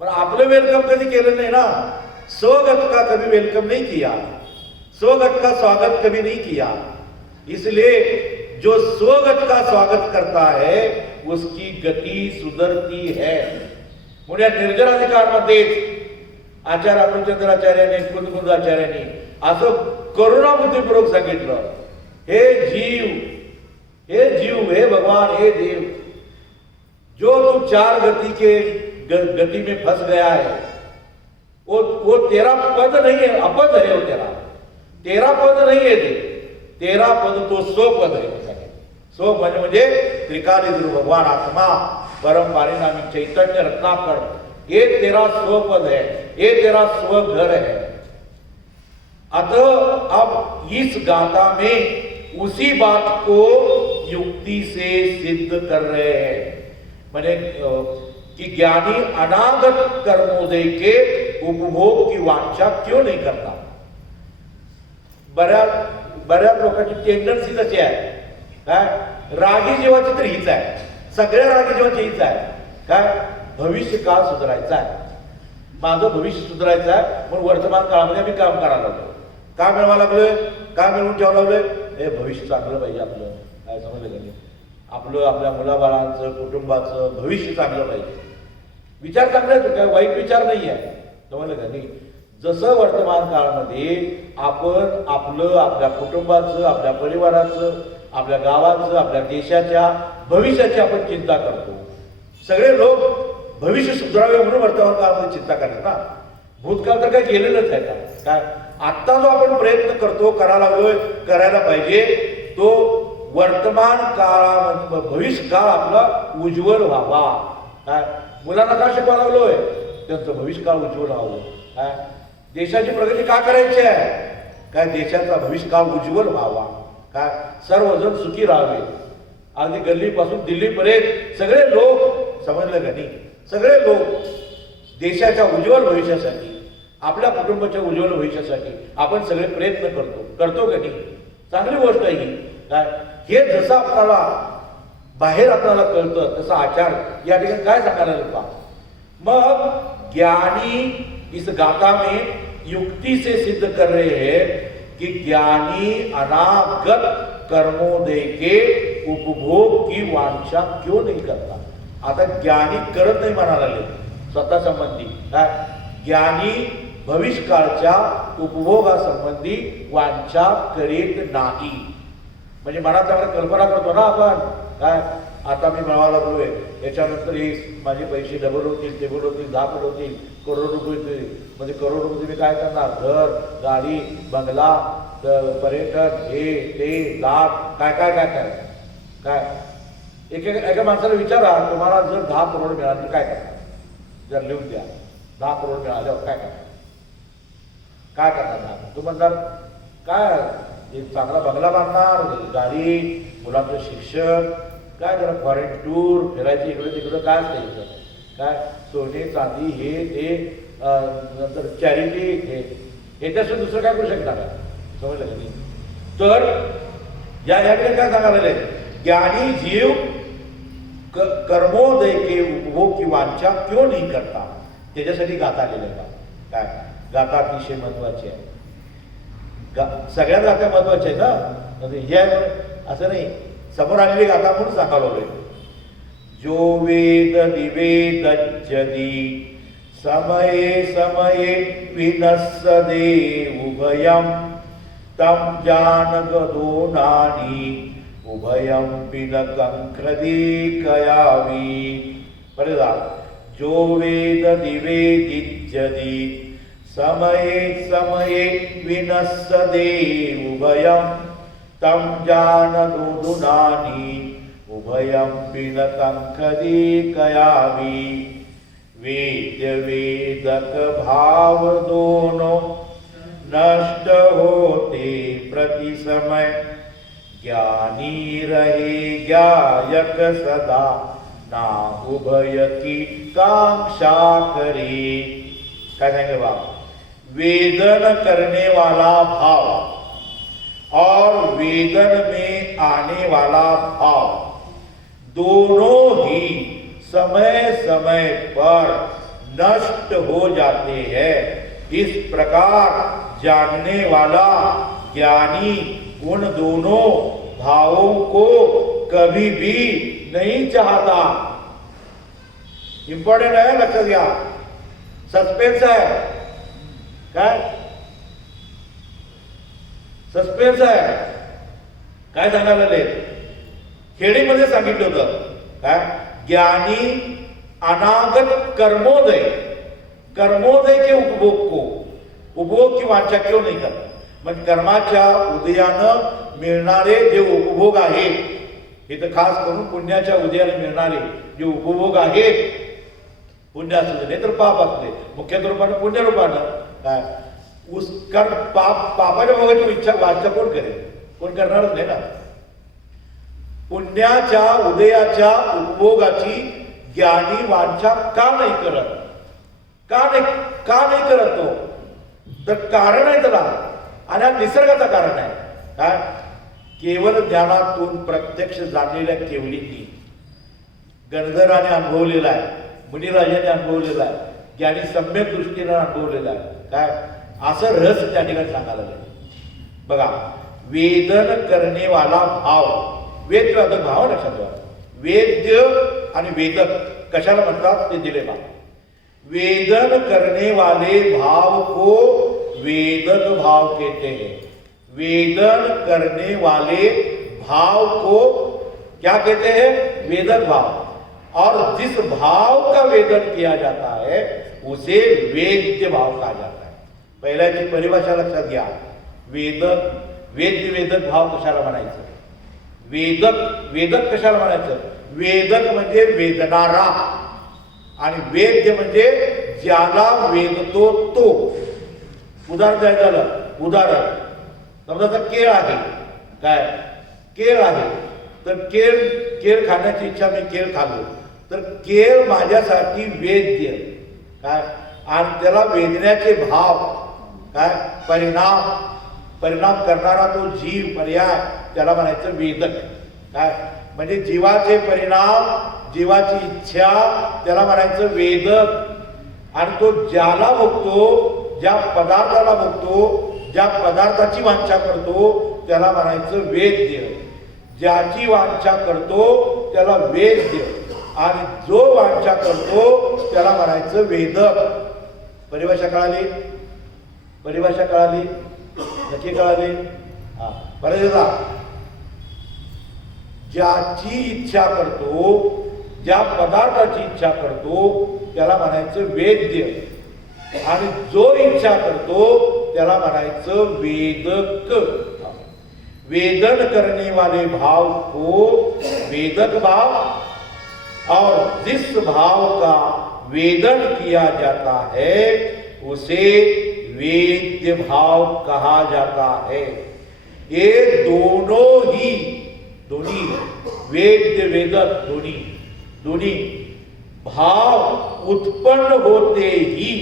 पण आपलं वेलकम कधी केलं नाही ना. स्वगत का कभी वेलकम नहीं किया, स्वगत का स्वागत कभी नहीं किया. इसलिए जो स्वगत का स्वागत करता है उसकी गती सुधरती है. म्हणून निर्जराधिकारमध्ये आचार्य अरुणचंद्राचार्यांनी, कुंदकुंदाचार्यांनी असं करुणाबुद्धीपूर्वक सांगितलं, हे जीव, हे जीव, हे भगवान, हे देव, जो तू 4 गति के गति में फंस गया है, वो तेरा पद नहीं है, अपद है. वो तेरा पद नहीं है, तेरा पद तो स्वपद है. स्व म्हणजे त्रिकाली ध्रुव भगवान आत्मा, परम पारिणामी चैतन्य रत्नाकर, ये तेरा स्वपद है, ये तेरा स्वघर है. अतः अब इस गाथा में उसी बात को युक्ति से सिद्ध कर रहे हैं. मैंने कि ज्ञानी अनागत कर्मोदय के उपभोग की वांछा क्यों नहीं करता. बऱ्याच लोकांची टेंडन्सी तशी आहे. काय रागी जीवाची तर हीच आहे, सगळ्या रागी जीवाची हीच आहे. काय भविष्य काळ सुधारायचा आहे, माझं भविष्य सुधारायचं आहे, म्हणून वर्तमान काळामध्ये आम्ही काम करायला लागलो. काय मिळवा लागलोय, काय मिळवून ठेवायला लागलोय, हे भविष्य चांगलं पाहिजे आपलं. काय समजलं का नाही? आपलं, आपल्या मुलाबाळांचं, कुटुंबाचं भविष्य चांगलं पाहिजे. विचार चांगला आहे, काय वाईट विचार नाही आहे. समजलं का नाही? जसं वर्तमान काळामध्ये आपण आपलं, आपल्या कुटुंबाचं, आपल्या परिवाराचं, आपल्या गावाचं, आपल्या देशाच्या भविष्याची आपण चिंता करतो. सगळे लोक भविष्य सुधारावे म्हणून वर्तमान काळामध्ये चिंता करतात ना. भूतकाळ तर काय गेलेलंच आहे का? काय आत्ता जो आपण प्रयत्न करतो, करायला पाहिजे, तो वर्तमान काळामध्ये भविष्य काळ आपला उज्ज्वल व्हावा. काय मुलांना का शिकवायला लागलोय? त्यांचं भविष्य काळ उज्ज्वल व्हावं. काय देशाची प्रगती का करायची आहे? काय देशाचा भविष्य काळ उज्ज्वल व्हावा. काय सर्वजण सुखी राहावे. अगदी गल्लीपासून दिल्लीपर्यंत सगळे लोक, समजलं का नाही, सगळे लोक देशाच्या उज्ज्वल भविष्यासाठी, आपल्या कुटुंबाच्या उज्ज्वल भविष्यासाठी आपण सगळे प्रयत्न करतो का नाही? चांगली गोष्ट आहे ही. काय हे जसं आपल्याला बाहेर आपल्याला कळतं तसं आचार या ठिकाणी काय सांगायला लागला? मग ज्ञानी इस गाथा में युक्ति से सिद्ध कर रहे हैं कि ज्ञानी अनागत कर्मोदय के उपभोग की वांछा क्यों नहीं करता. आता ज्ञानी करत नाही म्हणायला लागले स्वतः संबंधी. काय ज्ञानी भविष्यकाळच्या उपभोगासंबंधी वांछा करीत नाही. म्हणजे मनात चांगली कल्पना करतो ना आपण. काय आता मी म्हणावं लागलोय याच्यानंतर हे माझे पैसे डबल होतील, टेबल होतील, 10 पट होतील, करोड रुपये होतील. म्हणजे करोड रुपये मी काय करणार? घर, गाडी, बंगला, पर्यटन, हे ते लाभ, काय काय काय काय काय एका माणसाला विचारा, तुम्हाला जर 10 करोड मिळाले काय करणार? जर लिहून द्या 10 करोड मिळाल्यावर काय करणार? काय करणार? तू म्हणणार काय एक चांगला बंगला बांधणार, गाडी, मुलांचं शिक्षण, काय जरा फॉरेन टूर, फिरायचं इकडे तिकडं, काय असतं काय सोने चांदी हे ते, नंतर चॅरिटी, हे ह्याच्याशिवाय दुसरं काय करू शकणार आहे? समजलं का नाही? तर या ठिकाणी काय सांगायला ज्ञानी जीव कर्मोदय के उपभोग की वांछा क्यों नहीं करता. त्याच्यासाठी गाथा आलेल्या का? काय गाथा अतिशय महत्वाची आहे. सगळ्याच गाथा महत्वाच्या आहेत ना. हे असं नाही समोर आलेली गाथा म्हणून सांगावं. जो वेद निवेदज्जति समये समये विनस्सदे उभयं तं जानगदो नानी उभयं पिनकंक्रदी कयावी. बरेदा जो वेद निवेदिज्जति समये समये विनस्सदे उभयं तं जानगदो उभयं पिनकंकदी कयावी. वेद्य वेदक भाव दोनों नष्ट होते प्रति समय. ज्ञानी रहे ज्ञायक सदा ना उभय की कांक्षा करे. काय सांगे बाबा? वेदन करने वाला भाव और वेदन में आने वाला भाव दोनों ही समय समय पर नष्ट हो जाते हैं. इस प्रकार जानने वाला ज्ञानी उन दोनों भावों को कभी भी नहीं चाहता. इंपॉर्टेंट है, लक्षात घ्या. सस्पेन्स आहे. काय सस्पेन्स आहे? काय सांगायला खेडीमध्ये सांगितलं होतं. काय ज्ञानी अनागत कर्मोदय के उपभोग की वांछा क्यों नहीं करता. म्हणजे कर्माच्या उदयानं मिळणारे जे उपभोग आहेत, हे तर खास करून पुण्याच्या उदयाला मिळणारे जे उपभोग आहेत, पुण्य असू दे तर पाप असते, मुख्य रूपानं पुण्य रूपानं काय कारण पापाच्या भोगाची इच्छा वांछा कोण करेल? कोण करणारच नाही ना. पुण्याच्या उदयाच्या उपभोगाची ज्ञानी वांछा का नाही करत? का नाही करत तो? तर कारण आहे त्याला, आणि हा निसर्गाचं कारण आहे. काय केवळ ज्ञानातून प्रत्यक्ष जाणलेल्या केवलींनी, गणधराने अनुभवलेला आहे, मुनिराजाने अनुभवलेला आहे, ज्ञानी सम्यक दृष्टीने अनुभवलेला आहे. काय असं रहस्य त्या ठिकाणी सांगायला लागेल. बघा, वेदन करणे वाला भाव, वेदवादक भाव लक्षात ठेवा. वेद्य आणि वेदक कशाला म्हणतात ते दिले बा. वेदन करने वाले भाव को वेदक भाव कहते हैं। वेदन करने वाले भाव को क्या कहते हैं? वेदक भाव। और जिस भाव का वेदन किया जाता है उसे वेद्य भाव कहा जाता है। पहिल्याची परिभाषा लक्षात घ्या। वेदक, वेद्य वेदक भाव कशाला म्हणायचं? वेदक, वेदक कशाला म्हणायचं? वेदक म्हणजे वेदणारा आणि वेद्य म्हणजे ज्याला वेदतो तो. उदाहरण द्यायचं झालं, उदाहरण समजा आता केळ आहे, काय केळ आहे, तर केळ खाण्याची इच्छा, मी केळ खाल्लो, तर केळ माझ्यासाठी वेद्य काय, आणि त्याला वेदण्याचे भाव काय, परिणाम करणारा तो जीव, पर्याय, त्याला म्हणायचं वेदक काय. म्हणजे जीवाचे परिणाम, जीवाची इच्छा, त्याला म्हणायचं वेदक. आणि तो ज्याला भोगतो, ज्या पदार्थाला भोगतो, ज्या पदार्थाची वांछा करतो, त्याला म्हणायचं वेद्य. ज्याची वांछा करतो त्याला वेद्य, आणि जो वांछा करतो त्याला म्हणायचं वेदक. परिभाषा कळाली? परिभाषा कळाली? नक्की कळाली? हा, बरं. ज्याची इच्छा करतो, ज्या पदार्थाची इच्छा करतो त्याला म्हणायचं वेद्य, आणि जो इच्छा करतो त्याला म्हणायचं वेदक. वेदन करने वाले भाव को वेदक भाव, और जिस भाव का वेदन किया जाता है उसे वेद्य भाव कहा जाता है. ये दोनों वेद्य वेदक दोन्ही भाव उत्पन्न होते ही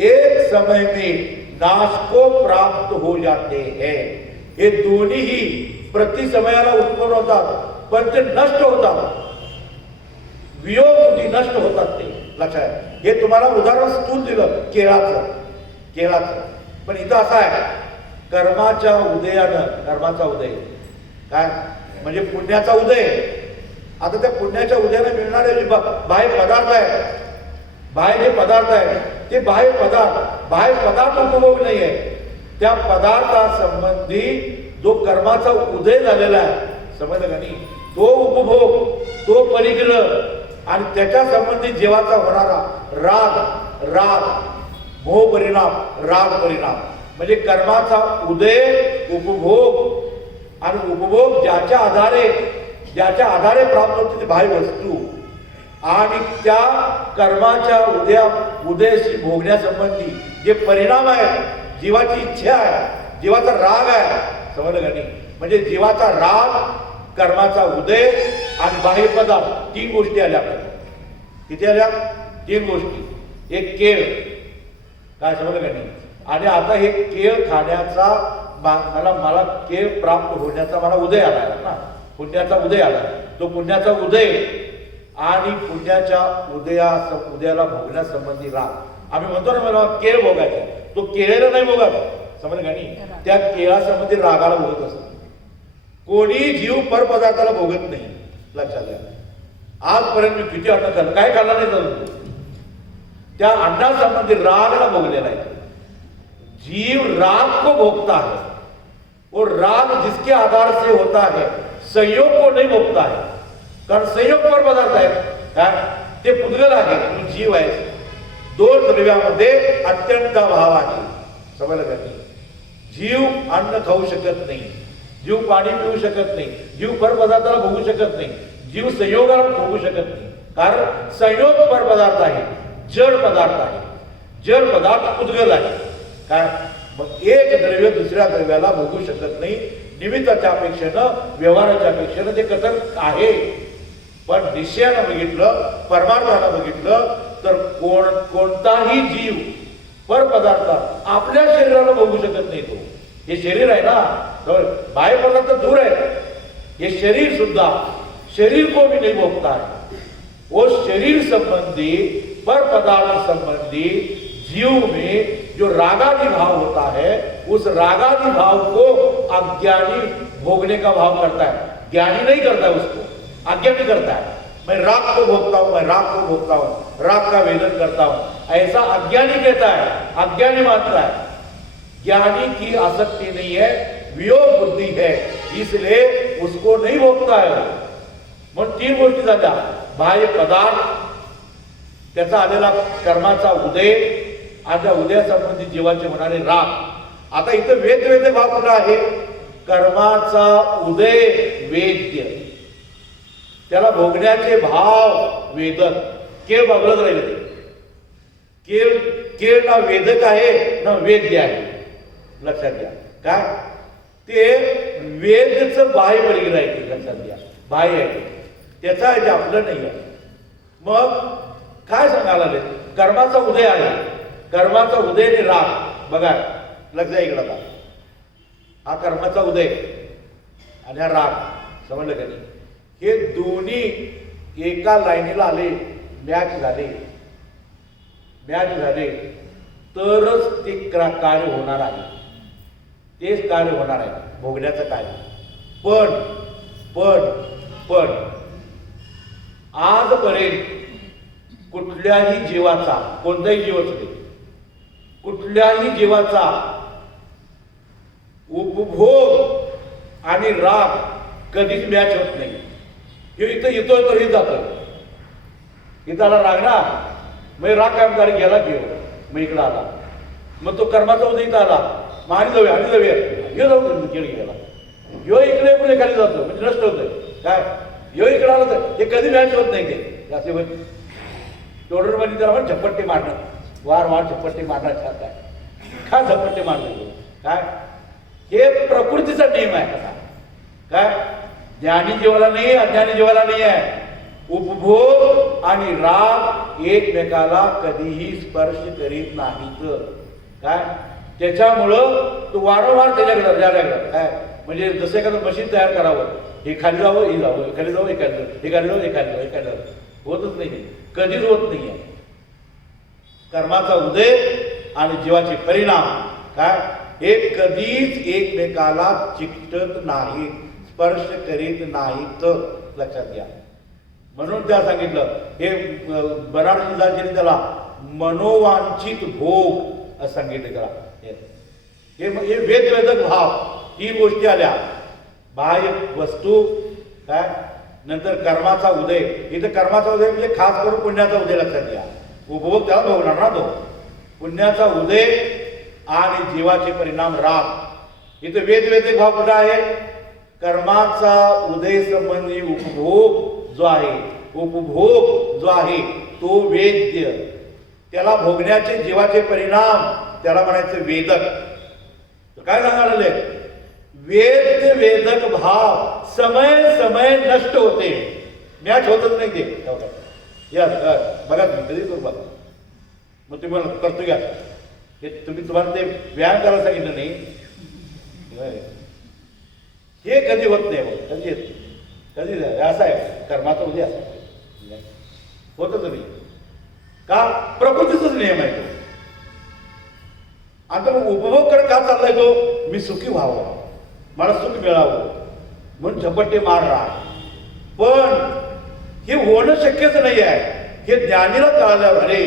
एक समय में नाश को प्राप्त हो जाते हैं. हे दोन्ही ही प्रति समयाला उत्पन्न होतात, पण ते नष्ट होतात, वियोगमुखी नष्ट होतात. ते लक्षात. हे तुम्हाला उदाहरण स्थूल दिलं केळाचं. पण इथं असं आहे, कर्माच्या उदय काय म्हणजे पुण्याचा उदय. आता त्या पुण्याच्या उदयाला मिळणारे जे बाह्य पदार्थ आहेत, बाह्य जे पदार्थ आहेत, ते बाह्य पदार्थ उपभोग नाही आहे. त्या पदार्थासंबंधी जो कर्माचा उदय झालेला आहे, समजलं का नाही, तो उपभोग, तो परिग्रह, आणि त्याच्या संबंधित जीवाचा होणारा राग, मोह परिणाम, राग परिणाम, म्हणजे कर्माचा उदय, उपभोग, आणि उपभोग ज्याच्या आधारे प्राप्त होते ती बाह्य वस्तू, आणि त्या कर्माच्या उदयाशी भोगण्यासंबंधी जे परिणाम आहेत, जीवाची इच्छा आहे, जीवाचा राग आहे, समजलं का नाही. म्हणजे जीवाचा राग, कर्माचा उदय आणि बाह्य पदार्थ, 3 गोष्टी आल्या आपल्याला. किती आल्या? 3 गोष्टी. एक केळ, काय समजलं का नाही. आणि आता हे केळ खाण्याचा मला केळ प्राप्त होण्याचा मला उदय आला ना, पुण्याचा उदय आला. तो पुण्याचा उदय आणि पुण्याच्या उदयाला भोगण्यासंबंधी राग. आम्ही म्हणतो ना, मला केळ भोगायचा, तो केळेला नाही भोगायचा, समजलं का नाही. त्या केळासंबंधी रागाला भोगत असतो. कोणी जीव परपदार्थाला भोगत नाही, लक्षात घ्या. आजपर्यंत मी किती अन्न खाल्लं, काय खाल्ला नाही चालतो, त्या अन्नासंबंधी रागला भोगलेला आहे. जीव राग को भोगता है, और राग जिसके आधार से होता है, संयोग को नहीं भोगता है. कारण संयोग पर पदार्थ आहे, ते पुद्गल आहे, तू जीव आहे. 2 द्रव्यामध्ये अत्यंत भाव आहे, समजलं का नाही. जीव अन्न खाऊ शकत नाही, जीव पाणी पिऊ शकत नाही, जीव परपदार्थाला भोगू शकत नाही, जीव संयोगाला भोगू शकत नाही. कारण संयोग परपदार्थ आहे, जड पदार्थ आहे, जड पदार्थ पुद्गल आहे. काय मग एक द्रव्य दुसऱ्या द्रव्याला भोगू शकत नाही. निमित्ताच्या अपेक्षेनं, व्यवहाराच्या अपेक्षेनं ते कथन आहे. पण निश्चयानं बघितलं, परमार्थानं बघितलं तर कोणताही जीव परपदार्थ आपल्या शरीराला भोगू शकत नाही. तो हे शरीर आहे ना, बाह्य पदार्थ दूर आहे, ये शरीर सुद्धा, शरीर को भी नहीं भोगता है. वो शरीर संबंधी, पर पदार्थ संबंधी जीव में जो रागादि भाव होता है, उस रागादि भाव को अज्ञानी भोगने का भाव करता है. ज्ञानी नहीं करता है, उसको अज्ञानी करता है. मैं राग को भोगता हूं, मैं राग को भोगता हूं, राग का वेदन करता हूं, ऐसा अज्ञानी कहता है, अज्ञानी मानता है। ज्ञानी की आसक्ति नहीं है, वियोग बुद्धि है, इसलिए उसको नहीं भोगता है। म्हणून तीन गोष्टी झाल्या, बाह्य पदार्थ, त्याचा आलेला कर्माचा उदय, आणि त्या उदयासंबंधी जीवाचे होणारे राग। आता इथं वेद भाव कुठला आहे? कर्माचा उदय वेद्य, त्याला भोगण्याचे भाव वेदन। केळ बघलत राहिले, केळ ना वेदक आहे ना वेद्य आहे, लक्षात घ्या। काय ते वेदचं बाह्य पलीकडे आहे, ते लक्षात घ्या, बाह्य आहे, त्याचा आहे, ते आपलं नाही आहे। मग काय सांगायला लागले? कर्माचा उदय आहे, कर्माचा उदय ने राग, बघा लक्षात इकडं, हा कर्माचा उदय आणि हा राग, समजलं का नाही? हे दोन्ही एका लाईनीला आले, मॅच झाले तरच ते कार्य होणार आहे, तेच कार्य होणार आहे, भोगण्याचं कार्य। पण आजपर्यंत कुठल्याही जीवाचा, कोणताही जीव असू दे, कुठल्याही जीवाचा उपभोग आणि राग कधीच मॅच होत नाही। हे इथं येतोय तर हे जातोय, इथं आला राग ना, मग राग काय गाडी गेला घेऊ, मग इकडं आला, मग तो कर्माचा उदय इथं आला, मग आणि जाऊया हे जाऊ खेळ गेला, यो इकडे पुढे खाली जातो, म्हणजे नष्ट होतोय। काय यो इकडे आला तर हे कधी मॅच होत नाही, ते असे टोडर मध्ये त्याला पण झपट्टे मारणं, वार झपट्टे मारणार छात आहे, का झपट्टे मारले? काय हे प्रकृतीचा नियम आहे कसा? काय ज्ञानी जीवाला नाही, अज्ञानी जीवाला नाही आहे। उपभोग आणि राग एकमेकाला कधीही स्पर्श करीत नाहीत। काय त्याच्यामुळं तो वारंवार त्याच्याकडे जायला काय, म्हणजे जसं एखादं मशीन तयार करावं, हे खाली जावं, हे जावं, खाली जावं, हे खाली जावं, हे खाली जावं, हे खाली जावं, हे खाली जावं, होतच नाही, कधीच होत नाही आहे। कर्माचा उदय आणि जीवाचे परिणाम काय हे कधीच एकमेकाला चिकटत नाही, स्पर्श करीत नाहीत, लक्षात घ्या। म्हणून त्या सांगितलं, हे बनारसी त्याला मनोवांछित भोग असं सांगितलं त्याला। हे वेदवेदक भाव, तीन गोष्टी आल्या, बाह्य वस्तू काय, नंतर कर्माचा उदय। इथं कर्माचा उदय म्हणजे खास करून पुण्याचा उदय, लक्षात घ्या। उपभोग त्याला भोगणार ना तो, पुण्याचा उदय आणि जीवाचे परिणाम राग। इथं वेदवेदक भाव कुठे आहे? कर्माचा उदय संबंधी उपभोग जो आहे तो वेद्य, त्याला भोगण्याचे जीवाचे परिणाम, त्याला म्हणायचं वेदक। काय सांगायला? वेदक भाव समय नष्ट होते, मॅच होतच नाही ते। बघा तुम्ही कधी करू बघा, मग तुम्ही करतो घ्या, हे तुम्हाला ते व्यायाम करायला सांगितलं नाही, हे कधी होत नाही, कधी येत कधी असं आहे कर्माचा उदय, असं होतच नाही का? प्रकृतीचाच नियम आहे तो। आता मग उपभोग करत का चाललाय तो? मी सुखी व्हावं, मला सुख मिळावं म्हणून झपट्टे मार रहा, पण हे होणं शक्यच नाही आहे। हे ज्ञानीला कळाल्यावर अरे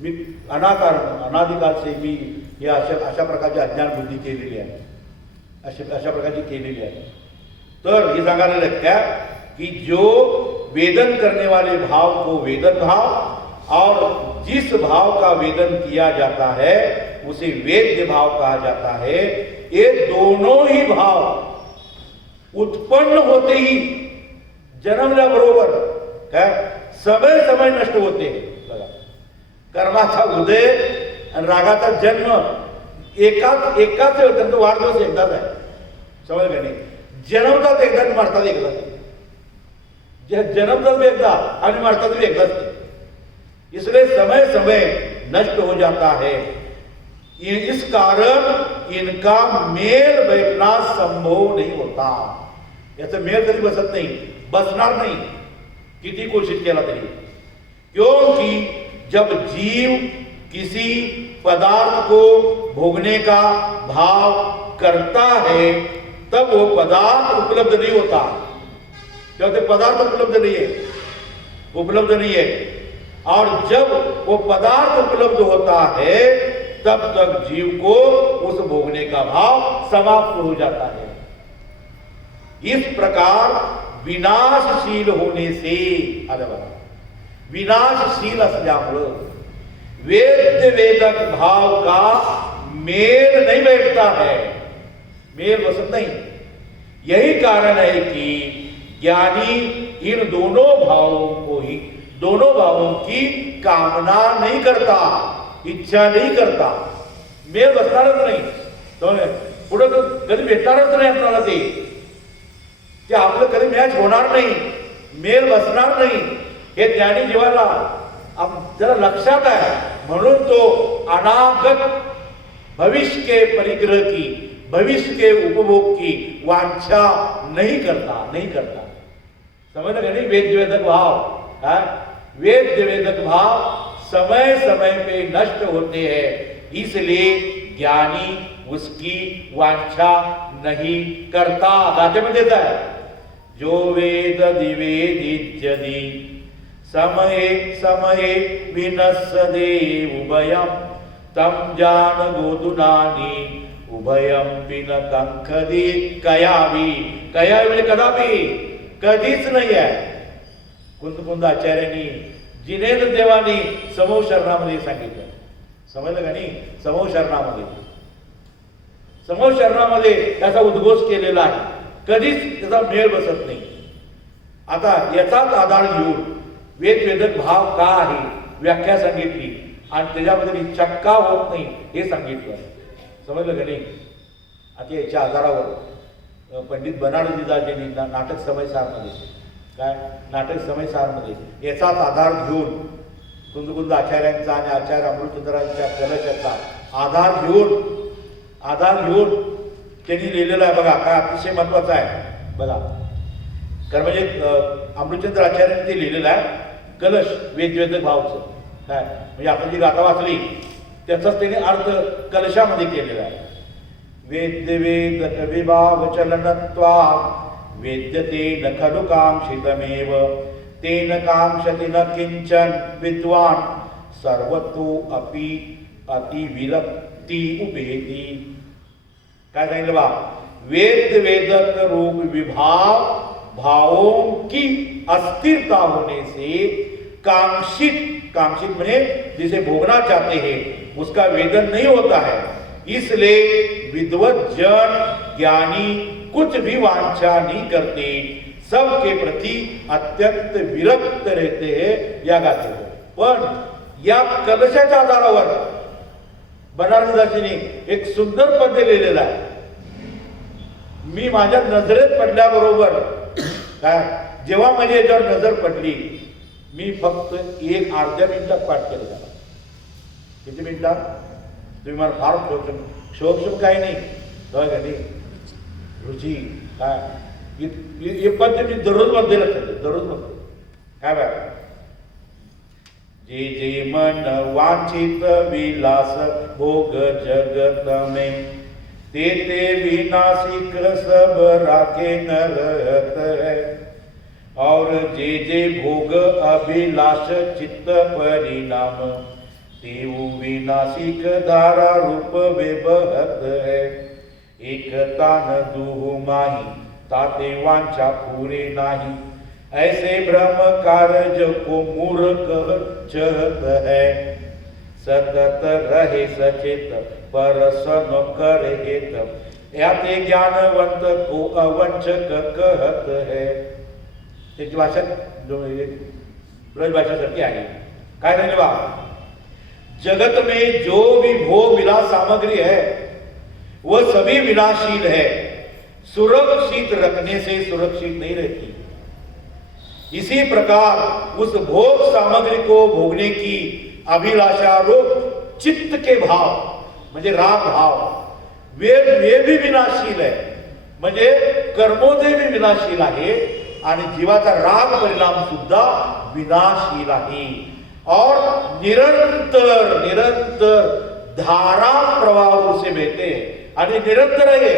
मी अनादिकाल से मी हे अशा प्रकारची अज्ञान बुद्धी केलेली आहे, अशा प्रकारची केलेली आहे। तर हे सांगायला लगता कि जो वेदन करने वाले भाव को वेदन भाव और जिस भाव का वेदन किया जाता है उसे वेद्य भाव कहा जाता है। ये दोनों ही भाव उत्पन्न होते ही जन्मल्याबरोबर काय समय नष्ट होते। बघा कर्माचा उदय आणि रागाचा जन्म एकाच त्यांचा वाढदिवस एकदाच आहे, समज का नाही? जन्मतात एकदा आणि मरतात एकदाच, जन्मतात भी एकदा आणि मरतात भी एकदाच, इसलिए समय नष्ट हो जाता है। इस कारण इनका मेल बैठना संभव नहीं होता, याचा मेल कधी बसत नाही, बसणार नाही किती कोशिश केला तरी। क्योंकि जब जीव किसी पदार्थ को भोगने का भाव करता है तब वो पदार्थ उपलब्ध नहीं होता। तेव्हा ते पदार्थ उपलब्ध नहीं है। और जब वो पदार्थ उपलब्ध होता है तब तक जीव को उस भोगने का भाव समाप्त हो जाता है। इस प्रकार विनाशशील होने से, अरे बाबा, विनाशशील असल्यामुळं वेद्य वेदक भाव का मेल नहीं बैठता है, मेल बसत नहीं। यही कारण है कि ज्ञानी इन दोनों भावों की कामना नहीं करता, इच्छा नहीं करता, मेल बसणारच नाही, तो पुढे कधी भेटणारच नाही आपल्याला, ते आपलं कधी मॅच होणार नाही, मेल बसणार नाही, हे ज्ञानी जीवाला जरा लक्षात आहे। म्हणून तो अनागत भविष्य के परिग्रह की, भविष्य के उपभोग की वांछा नहीं करता। समझ गए नहीं? वेद्य वेदक भाव समय समय पे नष्ट होते हैं, इसलिए ज्ञानी उसकी वांछा नहीं करता। गाते में देता है, जो वेद दिवेदिज्यदि समये समये विनस्सदे उभयम तम जान गोदुनानी उभयम पिन कंखदी कयावी म्हणजे कदापि, कधीच नाही आहे। कुंद आचार्यांनी, जिनेंद्र देवानी समूह शरणामध्ये सांगितलं, समजलं का नाही? समूह शरणामध्ये त्याचा उद्घोष केलेला आहे, कधीच त्याचा मेळ बसत नाही। आता याचाच आधार घेऊन वेदक भाव का आहे व्याख्या सांगितली आणि त्याच्यामध्ये चक्का होत नाही हे सांगितलं, समजलं का नाही? आता याच्या आधारावर पंडित बनारसी दादांनी नाटक समयसारमध्ये याचाच आधार घेऊन कुंद आचार्यांचा आणि आचार्य अमृतचंद्रांच्या कलशाचा आधार घेऊन त्यांनी लिहिलेलं आहे बघा, काय अतिशय महत्वाचं आहे बघा। कारण म्हणजे अमृतचंद्र आचार्यांनी ते लिहिलेलं आहे कलश वेदवेदक भावचं, काय म्हणजे आपण जी गाथा वाचली त्याचाच त्याने अर्थ कलशामध्ये केलेला आहे। वेद्य वेदक विभाव चलनत्वा वेद्यते न खलु कांक्षितमेव तेन कांक्षति न किंचन विद्वान सर्वतो अपि अति विरक्ति उपेति। काय सांगितलं बा? वेद वेदक रूप भावों की अस्थिरता होने से कांक्षित म्हणजे जिसे भोगना चाहते हैं उसका वेदन नहीं होता है, इसलिए विद्वत जन ज्ञानी कुछ भी वांछा नहीं करते, सबके प्रति अत्यंत विरक्त रहते हैं या गाते हो। पण या कलशाच्या आधारावर बनारसीदासीने एक सुंदर पद्य लिहिलेला आहे। मी माझ्या नजरेत पडल्याबरोबर काय, जेव्हा माझी याच्यावर नजर पडली, मी फक्त एक अर्ध्या मिनिटात पाठ केलं त्याला। किती मिनिटात? तुम्ही मला फार शोक काही नाही, रुची काय हे पद्य मी दररोज मध्ये लक्षात, दररोज मध्ये काय बघा, जे जे मन वांछित विलास भोग जगत में ते विनाशिक सब राखे न रहत है, और जे भोग अभिलाष चित्त परिणाम तेऊ विनाशिक धारा रूप वे बहत है। एक तान दुहु माही ताते वांछा पूरे नाही, ऐसे भ्रम कारज को मूर्ख चहत है। सतत रहे सचेत परसन कर हेत, याते ज्ञानवंत को अवंचक कहत है। त्याची भाषा ब्रज भाषासारखी आहे। काय नाही बा, जगत में जो भी भोग विलास सामग्री है वह सभी विनाशील है, सुरक्षित रखने से सुरक्षित नहीं रहती। इसी प्रकार उस भोग सामग्री को भोगने की अभिलाषा रूप चित्त के भाव म्हणजे राग भाव वे भी विनाशील है, म्हणजे कर्मोदय भी विनाशील आहे आणि जीवाचा राग परिणाम सुद्धा विनाशील आहे। और निरंतर धारा प्रवाह उसे बहते हैं आणि निरंतर आहे,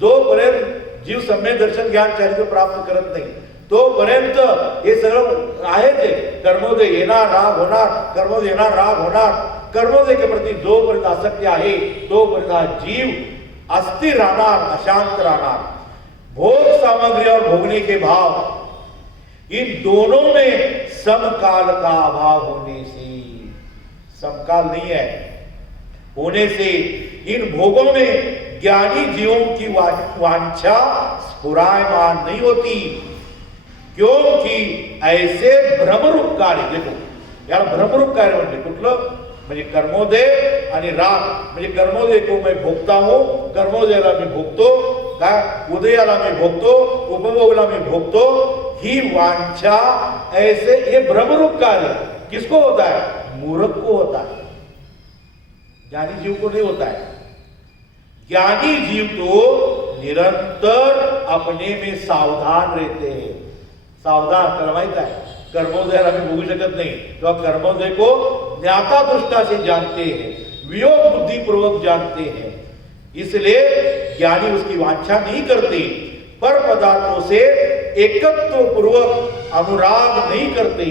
जोपर्यंत जीव सम्यक दर्शन ज्ञान चरित्र प्राप्त करत नाही तोपर्यंत हे सगळं आहे ते कर्मोदय येणार राग होणार, कर्मोदय येणार राग होणार. कर्मोदय के प्रती जोपर्यंत आसक्ती आहे तोपर्यंत हा जीव अस्थिर राहणार, अशांत राहणार. भोग सामग्री और भोगने के भाव इन दोनों में समकाल का अभाव होने से, समकाल नहीं है होने से इन भोगों में ज्ञानी जीवों की वांछा स्फुरायमान नहीं होती. क्योंकि ऐसे भ्रमरूप कार्य, देखो याला भ्रमरूप कार्य म्हणते कुठलं, म्हणजे कर्मोदय आणि राग. म्हणजे कर्मोदय को मैं भोगता हूं, कर्मोदयाला मी भोगतो, काय उदयाला मी भोगतो, उपभोगला मी भोगतो. ही वांछा ऐसे ये भ्रमरूप कार्य किसको होता है? मूर्ख को होता है, ज्ञानी जीव को नहीं होता है. ज्ञानी जीव तो निरंतर अपने में सावधान रहते हैं. सावधान, त्याला माहित आहे कर्मोदयाला मी भोगू शकत नाही, किंवा कर्मोदय को ज्ञाता दृष्टा से जानते हैं, वियोग बुद्धि पूर्वक जानते हैं. इसलिए ज्ञानी उसकी वांछा नहीं करते, पर पदार्थों से एकत्व पूर्वक अनुराग नहीं करते.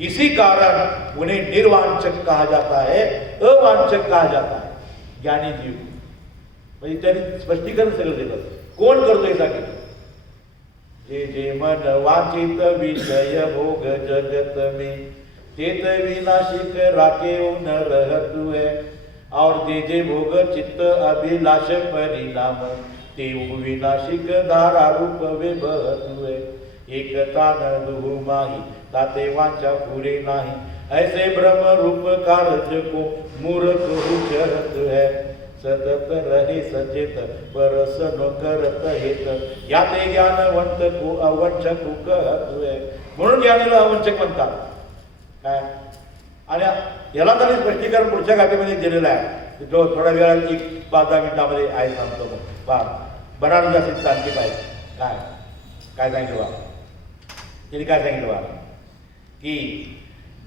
इसी कारण उन्हें निर्वांचक कहा जाता है, अवांचक कहा जाता है. ज्ञानी जीव म्हणजे त्यांनी स्पष्टीकरण सगळं दिलं. कोण करतो हे सांगितलं. जे जे मन वाचित विषय भोग जगत में चेत विनाशिक राखे न रहतु है. और जे जे भोग चित्त अभिलाष परिणाम ते विनाशिक धारा रूप वे बहतु है. एकता न दुहु माही ताते वांछा पूरे नाही. ऐसे ब्रह्म रूप कार्य को मूर्ख उचरत है. सतत रहे सचेत परस न करत हेत. याते ज्ञानवंत को अवंचक कहत है. म्हणून ज्ञानीला अवंचक म्हणतात. काय आणि याला तरी स्पष्टीकरण पुढच्या गाठीमध्ये दिलेलं आहे, जो थोड्या वेळात 1-10 मिनिटामध्ये आहे सांगतो. बनारस असेल शांती पाहिजे. काय काय सांगितलं बा तिने, काय सांगितलं बा की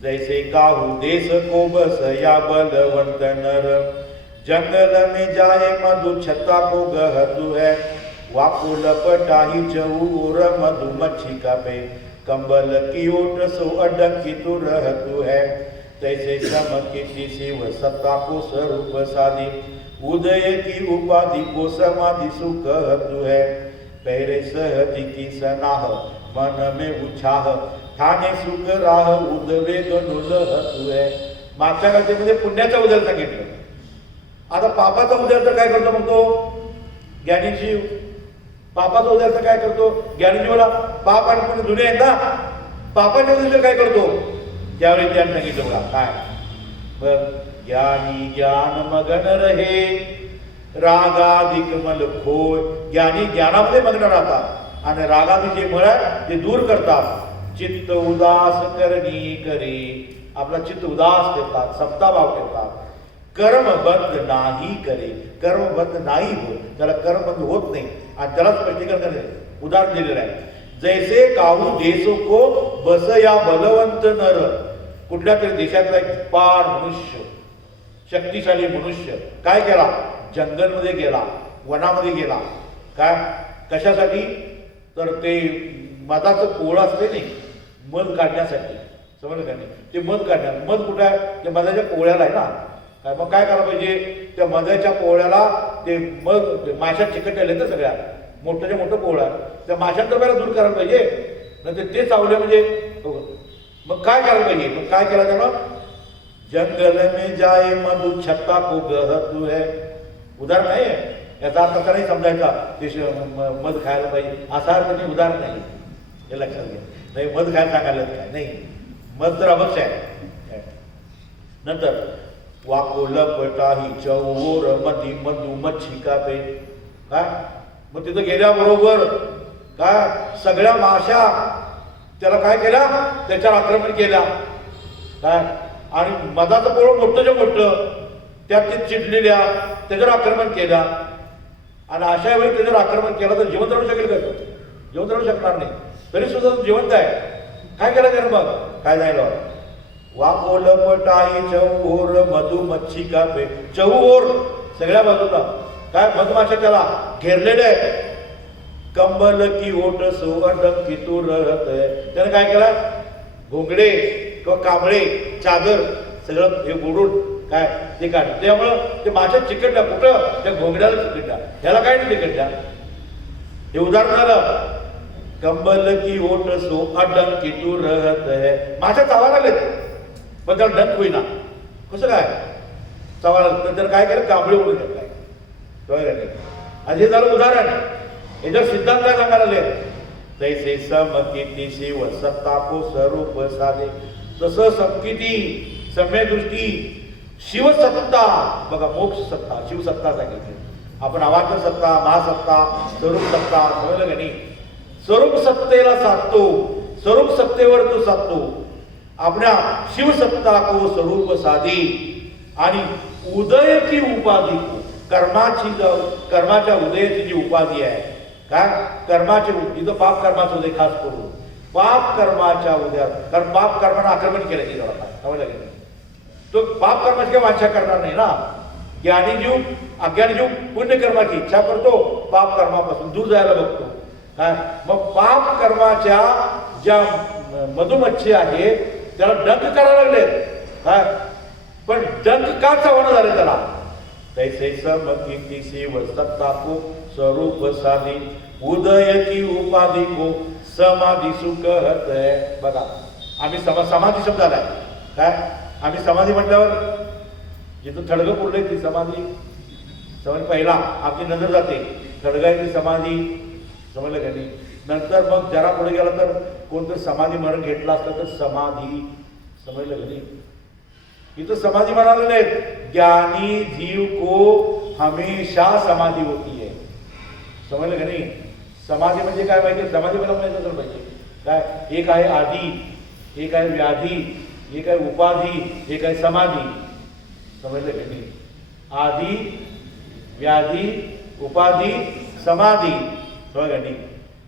जैसे काहू देश को बस या बलवंत नर जंगल में जाए मधु छत्ता को गहतु है. वाकुल पटाही चऊर मधु मच्छी का पे कंबल की ओट सो अडंकित रहतु है. तैसे समकिति शिव सत्ता को स्वरूप साधी उदय की उपाधि को समाधि सुखहतु है. पहरे सहति की सनाह मन में उछाह ठाणे सुख राह उद्वेग नुलहतु है. मागच्या गाठीमध्ये पुण्याचा उदय सांगितलं. आता पापाचा उदय तर काय करतो म्हणतो ज्ञानी जीव. पापाचा उदय तर काय करतो ज्ञानी जीवाला. पाप आणि पुण्य जुने आहेत ना. पापाच्या उदय काय करतो ज्यावेळी ज्ञान सांगितलं बघा काय बर. ज्ञानी ज्ञान मगन रहे रागाधिक मल खोय. ज्ञानी ज्ञानामध्ये मग्न राहतात आणि रागादी जे मळ आहे ते दूर करतात. चित्त उदास करणी करे. आपला चित्त उदास ठेवतात, सप्ताभाव ठेवतात. कर्मबंध नाही करे. कर्मबंध नाही होत, त्याला कर्मबंध होत नाही. आणि त्याला स्पष्टीकरण करणे उदाहरण दिलेलं आहे. जैसे काहू देशो को बस या बलवंत नर. कुठल्या तरी देशातला एक पार मनुष्य, शक्तिशाली मनुष्य काय केला, जंगलमध्ये गेला, वनामध्ये गेला. काय कशासाठी तर ते मधाचं पोळ असते नाही, मध काढण्यासाठी. समजलं का नाही. ते मध काढण्यात, मध कुठं आहे, ते मधाच्या पोळ्याला आहे ना. काय मग काय करायला पाहिजे, त्या मधाच्या पोळ्याला ते मध माशात चिकटलेले तर सगळ्या मोठ्याच्या मोठं पोळा, त्या माशांतर पहिला दूर करायला पाहिजे. नंतर ते चावले म्हणजे मग काय करायला पाहिजे. मग काय केलं त्यानं, जंगल में जाए मधु छत्ता को गहतु है. उदाहरण नाही आहे, याचा अर्थ असा नाही समजायचा ते मध खायला पाहिजे असा अर्थ नाही, उदाहरण नाही. हे लक्षात घ्या. नाही मध खायला सांगायला काय नाही, मध तर अवश्य आहे. नंतर वाकोल पटाही चौर मधी मधु मच्छी का पे. काय मग तिथं गेल्याबरोबर काय सगळ्या माशा त्याला काय केल्या, त्याच्यावर आक्रमण केल्या. काय आणि मधाचं पोळ मोठं मोठं त्यात ते चिडलेल्या त्याच्यावर आक्रमण केल्या. आणि अशा वेळी त्याच्यावर आक्रमण केलं तर जिवंत राहू शकेल का, जिवंत राहू शकणार नाही. तरी सुद्धा तो जिवंत आहे. काय केलं त्यानं मग, काय झालं, वाकोल पटाई चौर मधु मच्छी का पे. चौर सगळ्या बाजूला काय मधमाशा त्याला घेरलेले आहे. कंबल की ओट सो अडंकी तू रहत है. त्यानं काय केलं, घोंगडे किंवा कांबळे चादर सगळं हे ओढून काय ते काढ. त्यामुळं ते माशा चिकटल्या, कुठं त्या घोंगड्याला चिकटल्या, ह्याला काय नाही चिकटल्या. हे उदाहरण झालं. कंबल की ओट सो अडंकी तू रहत है. माशा चावा लागलेत पण त्याला डंक होईना. कसं काय चावा लागलं, तर त्याला काय केलं, कांबळे ओढून घेतलाय. आणि हे झालं उदाहरण. याच्यावर सिद्धांत काय सांगायला लागले, तैसे समकिती शिव सत्ता को स्वरूप साधे. तसं समकिती सम्य दृष्टी शिवसत्ता, बघा मोक्ष सत्ता शिवसत्ता सांगितली. आपण अवांतर सत्ता, महासत्ता, स्वरूप सत्ता समजलं का नाही. स्वरूप सत्तेला साधतो, स्वरूप सत्तेवर तो साधतो. आपल्या शिवसत्ता को स्वरूप साधी आणि उदय की उपाधी को, कर्माच्या उदयाची जी उपाधी आहे काय, कर्माचे इथं पाप कर्माचं उदय खास करून पाप कर्माच्या उद्यात, कारण पाप कर्मानं आक्रमण केलं की समजलं की तो पाप कर्माची काय वांछा करणार नाही ना. ज्ञानी जीव अज्ञानी जीव पुण्यकर्माची इच्छा करतो, पाप कर्मापासून दूर जायला बघतो काय. मग पाप कर्माच्या ज्या मधुमच्छी आहे त्याला डंक करायला लागले काय, पण डंक का चावणं झाले त्याला. तैसे समकिती शिव सत्ता को स्वरूप साधी उदय की उपाधी को समाधी सुख है. बघा आम्ही समाधी शब्द आलाय काय. आम्ही समाधी म्हटल्यावर जिथं थडगं पुरले ती समाधी समज, पहिला आपली नजर जाते थडगायची समाधी समजलं का नाही. नंतर मग जरा पुढे गेला तर कोणतं समाधी मरण घेतला असलं तर समाधी समजलं का नाही. इथं समाधी म्हणाले नाहीत, ज्ञानी जीव को हमेशा समाधी होती है. समजलं का नाही. समाधी म्हणजे काय माहिती, समाधी मला माहिती असलं पाहिजे काय. एक आहे आधी, एक आहे व्याधी, एक आहे उपाधी, एक आहे समाधी. समजलं का नाही. आधी व्याधी उपाधी समाधी समजलं का नाही.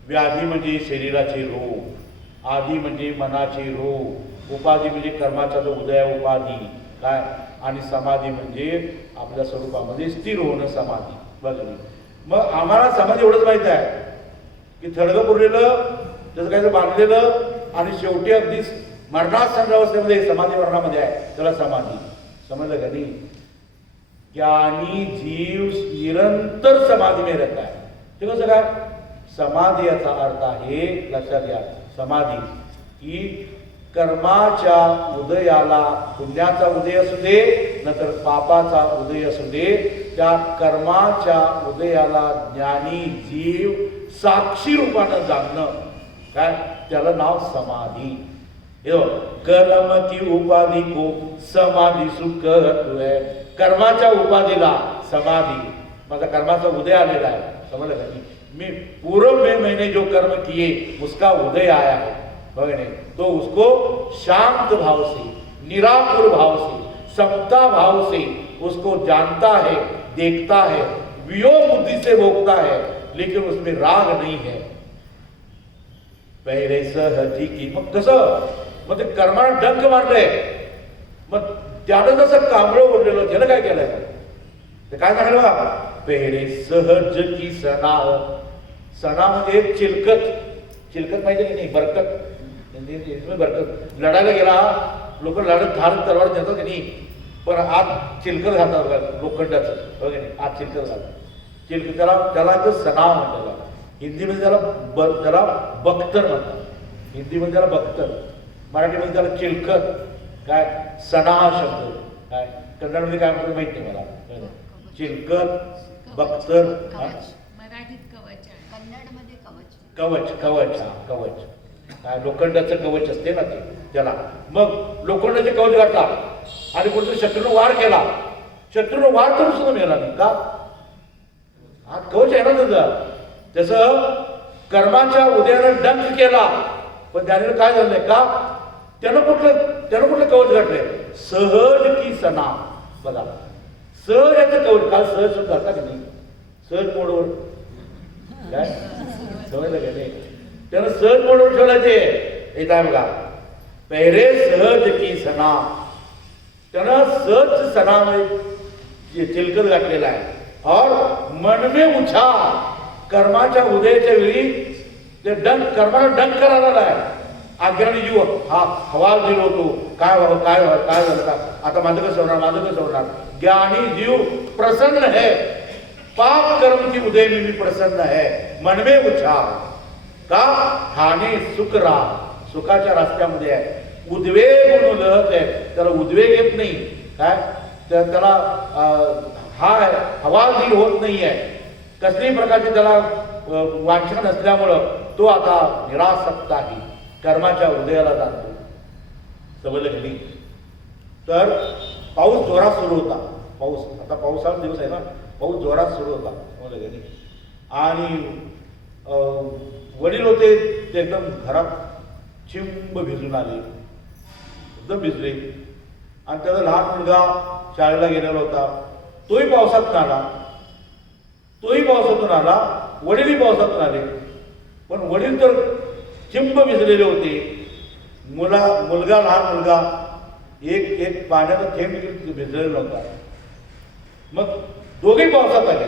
व्याधी म्हणजे शरीराचे रोग, आधी म्हणजे मनाचे रोग, उपाधी म्हणजे कर्माचा जो उदय उपाधी काय, आणि समाधी म्हणजे आपल्या स्वरूपामध्ये स्थिर होणं समाधी. बघा मग आम्हाला समाधी एवढंच माहित आहे की थडगं पुरलेलं त्याचं काहीतरी बांधलेलं आणि शेवटी अगदी मरणासन अवस्थेमध्ये समाधी मरणामध्ये आहे त्याला समाधी. समजलं का नाही. ज्ञानी जीव निरंतर समाधी में रहता है. ते कसं काय, समाधी याचा अर्थ आहे लक्षात घ्या, समाधी की कर्माच्या उदयाला, पुण्याचा उदय असू दे नंतर पापाचा उदय असू दे, त्या कर्माच्या उदयाला ज्ञानी जीव साक्षी रूपानं जाणणं काय, त्याला नाव समाधी. कर्म की उपाधी को समाधी सुख है. कर्माच्या उपाधीला समाधी, माझा कर्माचा उदय आलेला आहे समजलं का. मैं पूर्व में मैंने जो कर्म किए उसका उदय आया है बगने, तो उसको शांत भाव से, निराकुर भाव से, समता भाव से उसको जानता है, देखता है, वियोग बुद्धि से भोगता है, लेकिन उसमें राग नहीं है. पहिले सहजी की. मग कसं, मग ते कर्माने डंक मारले, मग त्यानं जसं कांबळं ओढलेलं त्यानं काय केलंय ते काय सांगलं बा. पहिले सहज की सना, सना म्हणजे चिलकत, चिलकत माहिती की नाही, बरकत बरकत. लढायला गेला लोक लढत धारत तलवार देतात की नाही, पण आत चिलकत घालतात लोखंडाचं वगैरे, आत चिलकत घालतात. चिलकत त्याला सना म्हणतात. हिंदीमध्ये त्याला बख्तर म्हणतात. हिंदीमध्ये त्याला बख्तर, मराठीमध्ये त्याला चिलकत काय, सना हा शब्द काय, कन्नडमध्ये काय म्हणतात माहित नाही मला. चिलकत बख्तर, मराठीत कवच, कन्नडमध्ये कवच. कवच कवच हा कवच काय, लोखंडाचं कवच असते ना ते त्याला. मग लोखंडाचे कवच घातला आणि कोणतरी शत्रूनं वार केला, शत्रूनं वार करून सुद्धा मिळाला नाही का, हा कवच आहे ना त्याचं. कर्माच्या उदयानं डंक केला पण त्याने काय झालंय का, त्यानं कुठलं कवच घातलंय, सहज की सना. बघा सहज याचं कवच, काल सहज सुद्धा घातला की नाही, सहज मोडवर काय समजलं का नाही. त्यानं सहज मोडवर ठेवलायचे. हे काय बघा, पहिले सहज की सना, त्यानं सहज सना मध्ये चिलकत घातलेला आहे. और मन में उछा, कर्माच्या उदयाच्या वेळी ते कर्माला डंक करायला आहे. अज्ञानी जीव हा हवाल दिलो होतो, काय व्हावं काय व्हावं काय झालं का, आता माझं कसं होणार माझं कसं होणार. ज्ञानी जीव प्रसन्न है, पाप कर्म की उदय में भी प्रसन्न है, मन में उछाल का ठाणे सुख राह. सुखाच्या रस्त्यामध्ये आहे. उद्वेग म्हणून लहत आहे, त्याला उद्वेग येत नाही. काय त्याला हा हवालदिल होत नाही आहे. कसल्याही प्रकारची त्याला वांछा नसल्यामुळं तो आता निरासक्त आहे, कर्माच्या उदयाला जातो. समजलं गेली. तर पाऊस जोरात सुरू होता. पाऊस आता पावसाळा दिवस आहे ना, पाऊस जोरात सुरू होता. समजलं गेली. आणि वडील होते ते एकदम घरात चिंब भिजून आले, एकदम भिजले. आणि त्याचा लहान मुलगा शाळेला गेलेला होता, तोही पावसात आला. तोही पावसातून आला, वडीलही पावसातून आले. पण वडील तर चिंब भिजलेले होते. मुलगा लहान मुलगा एक पाण्याचा थेंब भिजलेला नव्हता. मग दोघेही पावसात आले.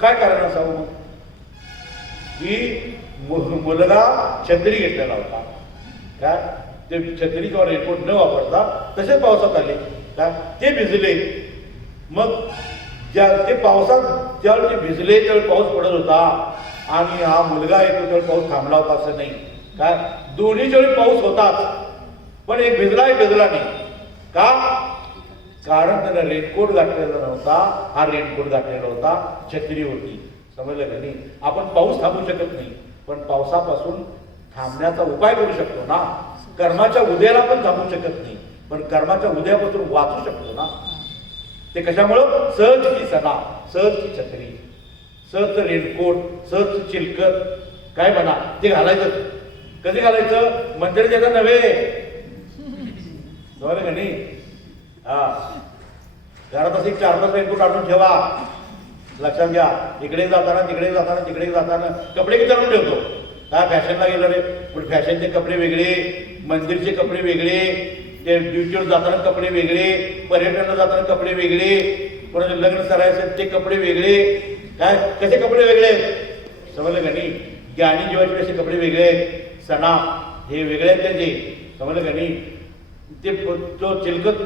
काय कारण असावं मग की मुलगा छत्री घेतलेला होता. काय ते छत्री किंवा रेनकोट न वापरता तसेच पावसात आले. काय ते भिजले. मग ते पावसात ज्यावेळी ते भिजले त्यावेळी पाऊस पडत होता आणि हा मुलगा येतो त्यावेळी पाऊस थांबला होता असं नाही. काय दोन्हीच्या वेळी पाऊस होताच, पण एक भिजला नाही. का कारण त्याला रेनकोट घातलेला नव्हता, हा रेनकोट घातलेला होता, छत्री होती. समजलं का नाही. आपण पाऊस थांबवू शकत नाही, पण पावसापासून थांबण्याचा उपाय करू शकतो ना. कर्माच्या उदयाला पण थांबवू शकत नाही, पण कर्माच्या उदयापासून वाचू शकतो ना. ते कशामुळं सहज की सणा, सहज की छत्री, सहज रेनकोट, सहज चिलकत काय म्हणा ते घालायचं. कधी घालायचं मंदिर त्याचं नव्हे. समजलं का नाही. हा घरात असे 4-5 रेनकोट आणून ठेवा. लक्षात घ्या. इकडे जाताना तिकडे जाताना तिकडे जाताना कपडे किती आणून ठेवतो. काय फॅशनला गेलं रे, पण फॅशनचे कपडे वेगळे, मंदिरचे कपडे वेगळे, ते ड्युटीवर जाताना कपडे वेगळे, पर्यटनाला जाताना कपडे वेगळे, कोणाचे लग्न करायचं ते कपडे वेगळे. काय कसे कपडे वेगळे. समजलं का नाही. ज्ञानी जीवाचे कसे कपडे वेगळे, सणा हे वेगळे आहेत त्याचे. समजलं का नाही. ते तो चिलकत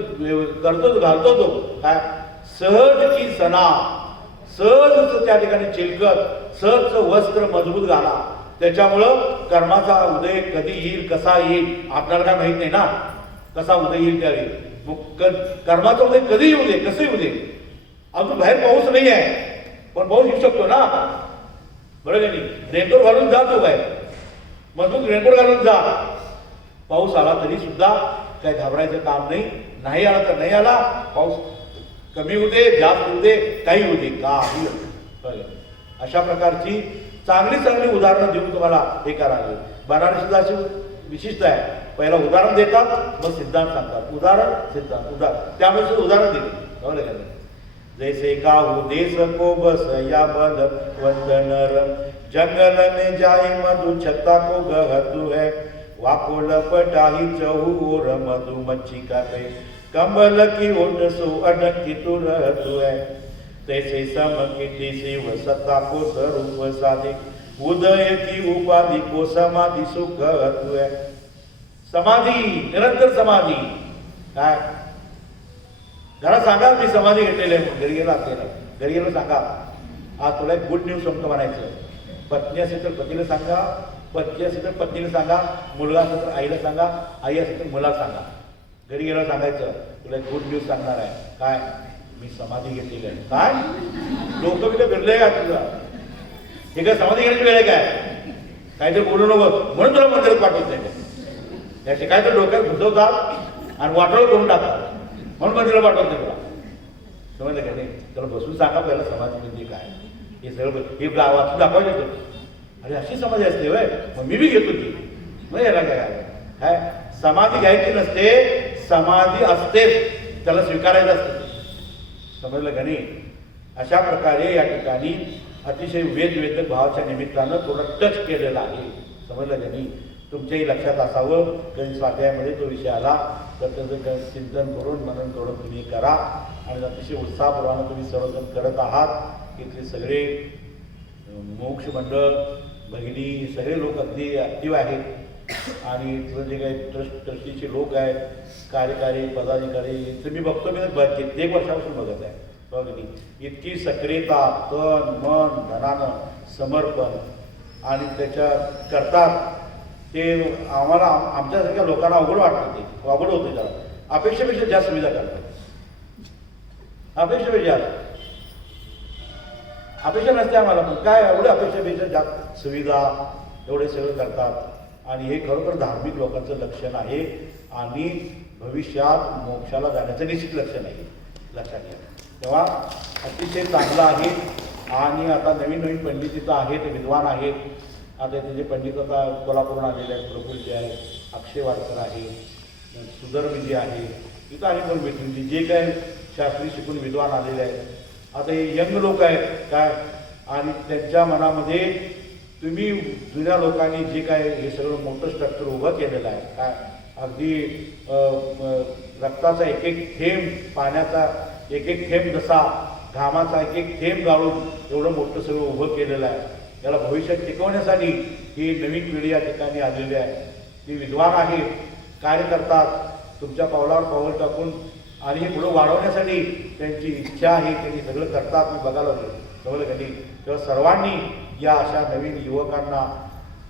करतो घालतो तो. काय सहज की सणा, सहज त्या ठिकाणी चिलकत, सहज वस्त्र मजबूत घाला. त्याच्यामुळं कर्माचा उदय कधी येईल कसा येईल आपल्याला काय माहित नाही ना, कसा उदय येईल त्यावेळी. मग कर्माचा उदय कधी येऊ दे, कसं येऊ दे. अजून बाहेर पाऊस नाही आहे, पण पाऊस येऊ शकतो ना. बरोबर नाही. रेनकोट घालून जा तो काय, मजबूत रेनकोट घालून जा. पाऊस आला तरी सुद्धा काय घाबरायचं काम नाही. नाही आला तर नाही आला. पाऊस कमी होऊ दे, जास्त होऊ दे, काही होऊ दे, काही होऊ. अशा प्रकारची चांगली चांगली उदाहरणं देऊन तुम्हाला हे करावे. बनारसीचा अशी विशिष्ट आहे. पहिला उदाहरण देतात, मग सिद्धांत सांगतात. उदाहरण सिद्धांत उदाहरण, त्यामुळे उदाहरण दिले. जैसे काहू देश को बस या बल वंदनर, जंगल में जाए मधु छत्ता को गहतु है, वाको लपटाही चहु और मधु मच्छी का पे, कमल की ओट सो अडकी तू रहतु है. तैसे सम कीर्ति शिव सत्ता को स्वरूप साधे, उदय की उपाधि को समाधि सुख है. समाधी, निरंतर समाधी. काय घरात सांगा मी समाधी घेतलेली आहे. घरी गेला घरी गेलो सांगा आज तुला एक गुड न्यूज सांगतो म्हणायचं. पत्नी असेल तर पतीला सांगा, पत्नी असेल तर पत्नीला सांगा, मुलगा असेल तर आईला सांगा, आई असेल तर मुलाला सांगा. घरी गेलं सांगायचं तुला एक गुड न्यूज सांगणार आहे. काय मी समाधी घेतलेली आहे. काय डोकं बिकं फिरलंय का तुझं. हे काय समाधी घेण्याची वेळ आहे काय. काहीतरी बोलू नको म्हणून तुला मंदिरात पाठवत नाही. त्याचे काय तर डोक्यात घुसवतात आणि वाटोळ करून टाकतात म्हणून मंदिरात पाठवत नाही तुला. समजलं का नाही. त्याला बसून सांगा पहिला समाधी म्हणजे काय. हे सगळं हे वाचून दाखवायचं होतं. अरे अशी समाधी असते वय, मग मी बी घेतो की. मग याला काय समाधी घ्यायची नसते, समाधी असते त्याला स्वीकारायचं असतं. समजलं का नाही. अशा प्रकारे या ठिकाणी अतिशय वेदवेधक भावाच्या निमित्तानं थोडं टच केलेला आहे. समजलं का नाही. तुमच्याही लक्षात असावं कधी स्वाध्यायामध्ये तो विषय आला तर त्याचं चिंतन करून मनन करून तुम्ही करा. आणि अतिशय उत्साहपूर्वानं तुम्ही सर्वजण करत आहात. इथले सगळे मोक्ष मंडळ भगिनी सगळे लोक अगदी ॲक्टिव्ह आहेत आणि इथलं जे काही ट्रस्टीचे लोक आहेत, कार्यकारी पदाधिकारी, तर मी बघतो, मी कित्येक वर्षापासून बघत आहे भगिनी, इतकी सक्रियता, तन मन धनानं समर्पण आणि त्याच्या करतात ते आम्हाला आमच्यासारख्या लोकांना अवघड वाटतं, ते अवघड होते त्याला, अपेक्षेपेक्षा जास्त सुविधा करतात, अपेक्षेपेक्षा जास्त अपेक्षा नसते आम्हाला, पण काय एवढ्या अपेक्षेपेक्षा जास्त सुविधा एवढे सगळं करतात आणि हे खरोखर धार्मिक लोकांचं लक्षण आहे आणि भविष्यात मोक्षाला जाण्याचं निश्चित लक्षण आहे, लक्षात घ्या. तेव्हा अतिशय चांगलं आहे. आणि आता नवीन नवीन पंडित तिथं आहेत, विद्वान आहेत. आता तिथे पंडित आता कोल्हापूरून आलेले आहेत, प्रफुल्लजी आहे, अक्षय वाडकर आहे, सुधर्मजी आहे, तिथं आणि पण भेटून जे काय शास्त्री शिकून विद्वान आलेले आहेत. आता हे यंग लोक आहेत काय, आणि त्यांच्या मनामध्ये तुम्ही जुन्या लोकांनी जे काय हे सगळं मोठं स्ट्रक्चर उभं केलेलं आहे काय, अगदी रक्ताचा एक एक थेंब, पाण्याचा एक एक थेंब, जसा घामाचा एक एक थेंब गाळून एवढं मोठं सगळं उभं केलेलं आहे. त्याला भविष्यात टिकवण्यासाठी ही नवीन पिढी या ठिकाणी आलेली आहे. ती विद्वान आहे, कार्य करतात, तुमच्या पावलावर पाऊल टाकून आणि हे पुढं वाढवण्यासाठी त्यांची इच्छा आहे, त्यांनी सगळं करतात. मी बघायला सगळं कधी. तेव्हा सर्वांनी या अशा नवीन युवकांना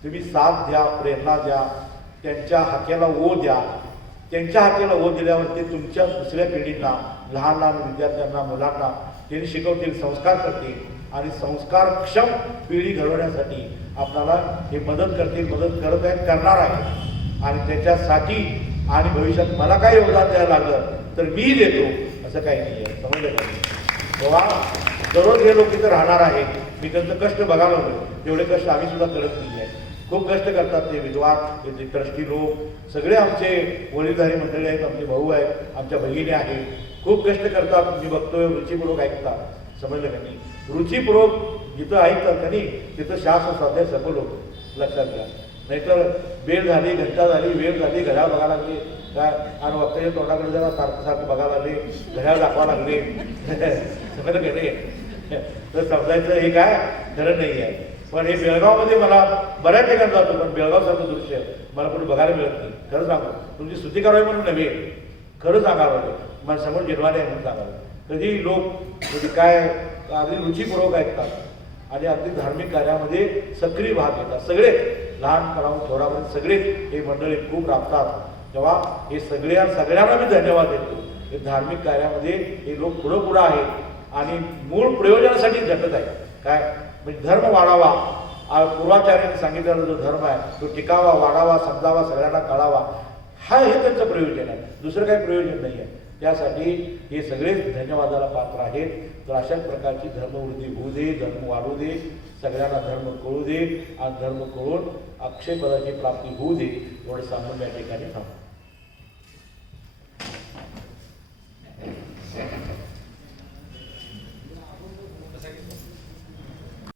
तुम्ही साथ द्या, प्रेरणा द्या, त्यांच्या हाकेला ओ द्या. त्यांच्या हाकेला ओ दिल्यावर ते तुमच्या दुसऱ्या पिढींना, लहान लहान विद्यार्थ्यांना, मुलांना त्यांनी शिकवतील, संस्कार करतील आणि संस्कारक्षम पिढी घडवण्यासाठी आपल्याला हे मदत करतील, मदत करत आहेत, करणार आहे. आणि त्याच्यासाठी आणि भविष्यात मला काय योगदान द्यायला लागलं तर मी देतो असं काही नाही आहे, समजलं का? तेव्हा दररोज हे लोक इथं राहणार आहेत. मी त्यांचं कष्ट बघायला लागलो, तेवढे कष्ट आम्ही सुद्धा करत नाही आहे. खूप कष्ट करतात ते विद्वान, ते ट्रस्टी लोक, सगळे आमचे वडीलधारी मंडळी आहेत, आमचे भाऊ आहेत, आमच्या बहिणी आहेत, खूप कष्ट करतात. मी बघतोय रुचीपूर्वक ऐकतात, समजलं का नाही? रुचीपूर्वक जिथं ऐकतात का नाही तिथं शास्त्र स्वाध्याय सफल होतो, लक्षात घ्या. नाहीतर बेल झाली, घंटा झाली, वेळ झाली, घड्याळ बघायला लागले काय, आणि वक्ताच्या तोंडाकडे जरा सारखं सारखं बघायला लागले, घड्याळ दाखवा लागले, समजलं का नाही? तर समजायचं हे काय खरं नाही आहे. पण हे बेळगावमध्ये मला बऱ्याच ठिकाणी जातो, पण बेळगावसारखं दृश्य मला कुठे बघायला मिळत नाही. खरं सांगू, तुमची स्तुती करावी म्हणून नव्हे, खरं सांगावं, मला समोर जिरवाले आहे म्हणून सांगावं. कधी लोक म्हणजे काय अगदी रुचीपूर्वक ऐकतात आणि अगदी धार्मिक कार्यामध्ये सक्रिय भाग घेतात. सगळे लहानपणाहून थोरापर्यंत सगळेच हे मंडळी खूप राबतात. तेव्हा हे सगळ्यांना मी धन्यवाद देतो. हे धार्मिक कार्यामध्ये हे लोक पुढं आहेत आणि मूळ प्रयोजनासाठी झटत आहेत. काय म्हणजे धर्म वाढावा, पूर्वाचार्यांनी सांगितलेला जो धर्म आहे तो टिकावा, वाढावा, समजावा, सगळ्यांना कळावा, हा हे त्यांचं प्रयोजन आहे. दुसरं काही प्रयोजन नाही आहे. त्यासाठी हे सगळेच धन्यवादाला पात्र आहेत. तर अशाच प्रकारची धर्मवृद्धी होऊ दे, धर्म वाढू दे, सगळ्यांना धर्म कळू दे आणि धर्म कळून अक्षय पदाची प्राप्ती होऊ दे, एवढं सांगून या ठिकाणी थांबतो.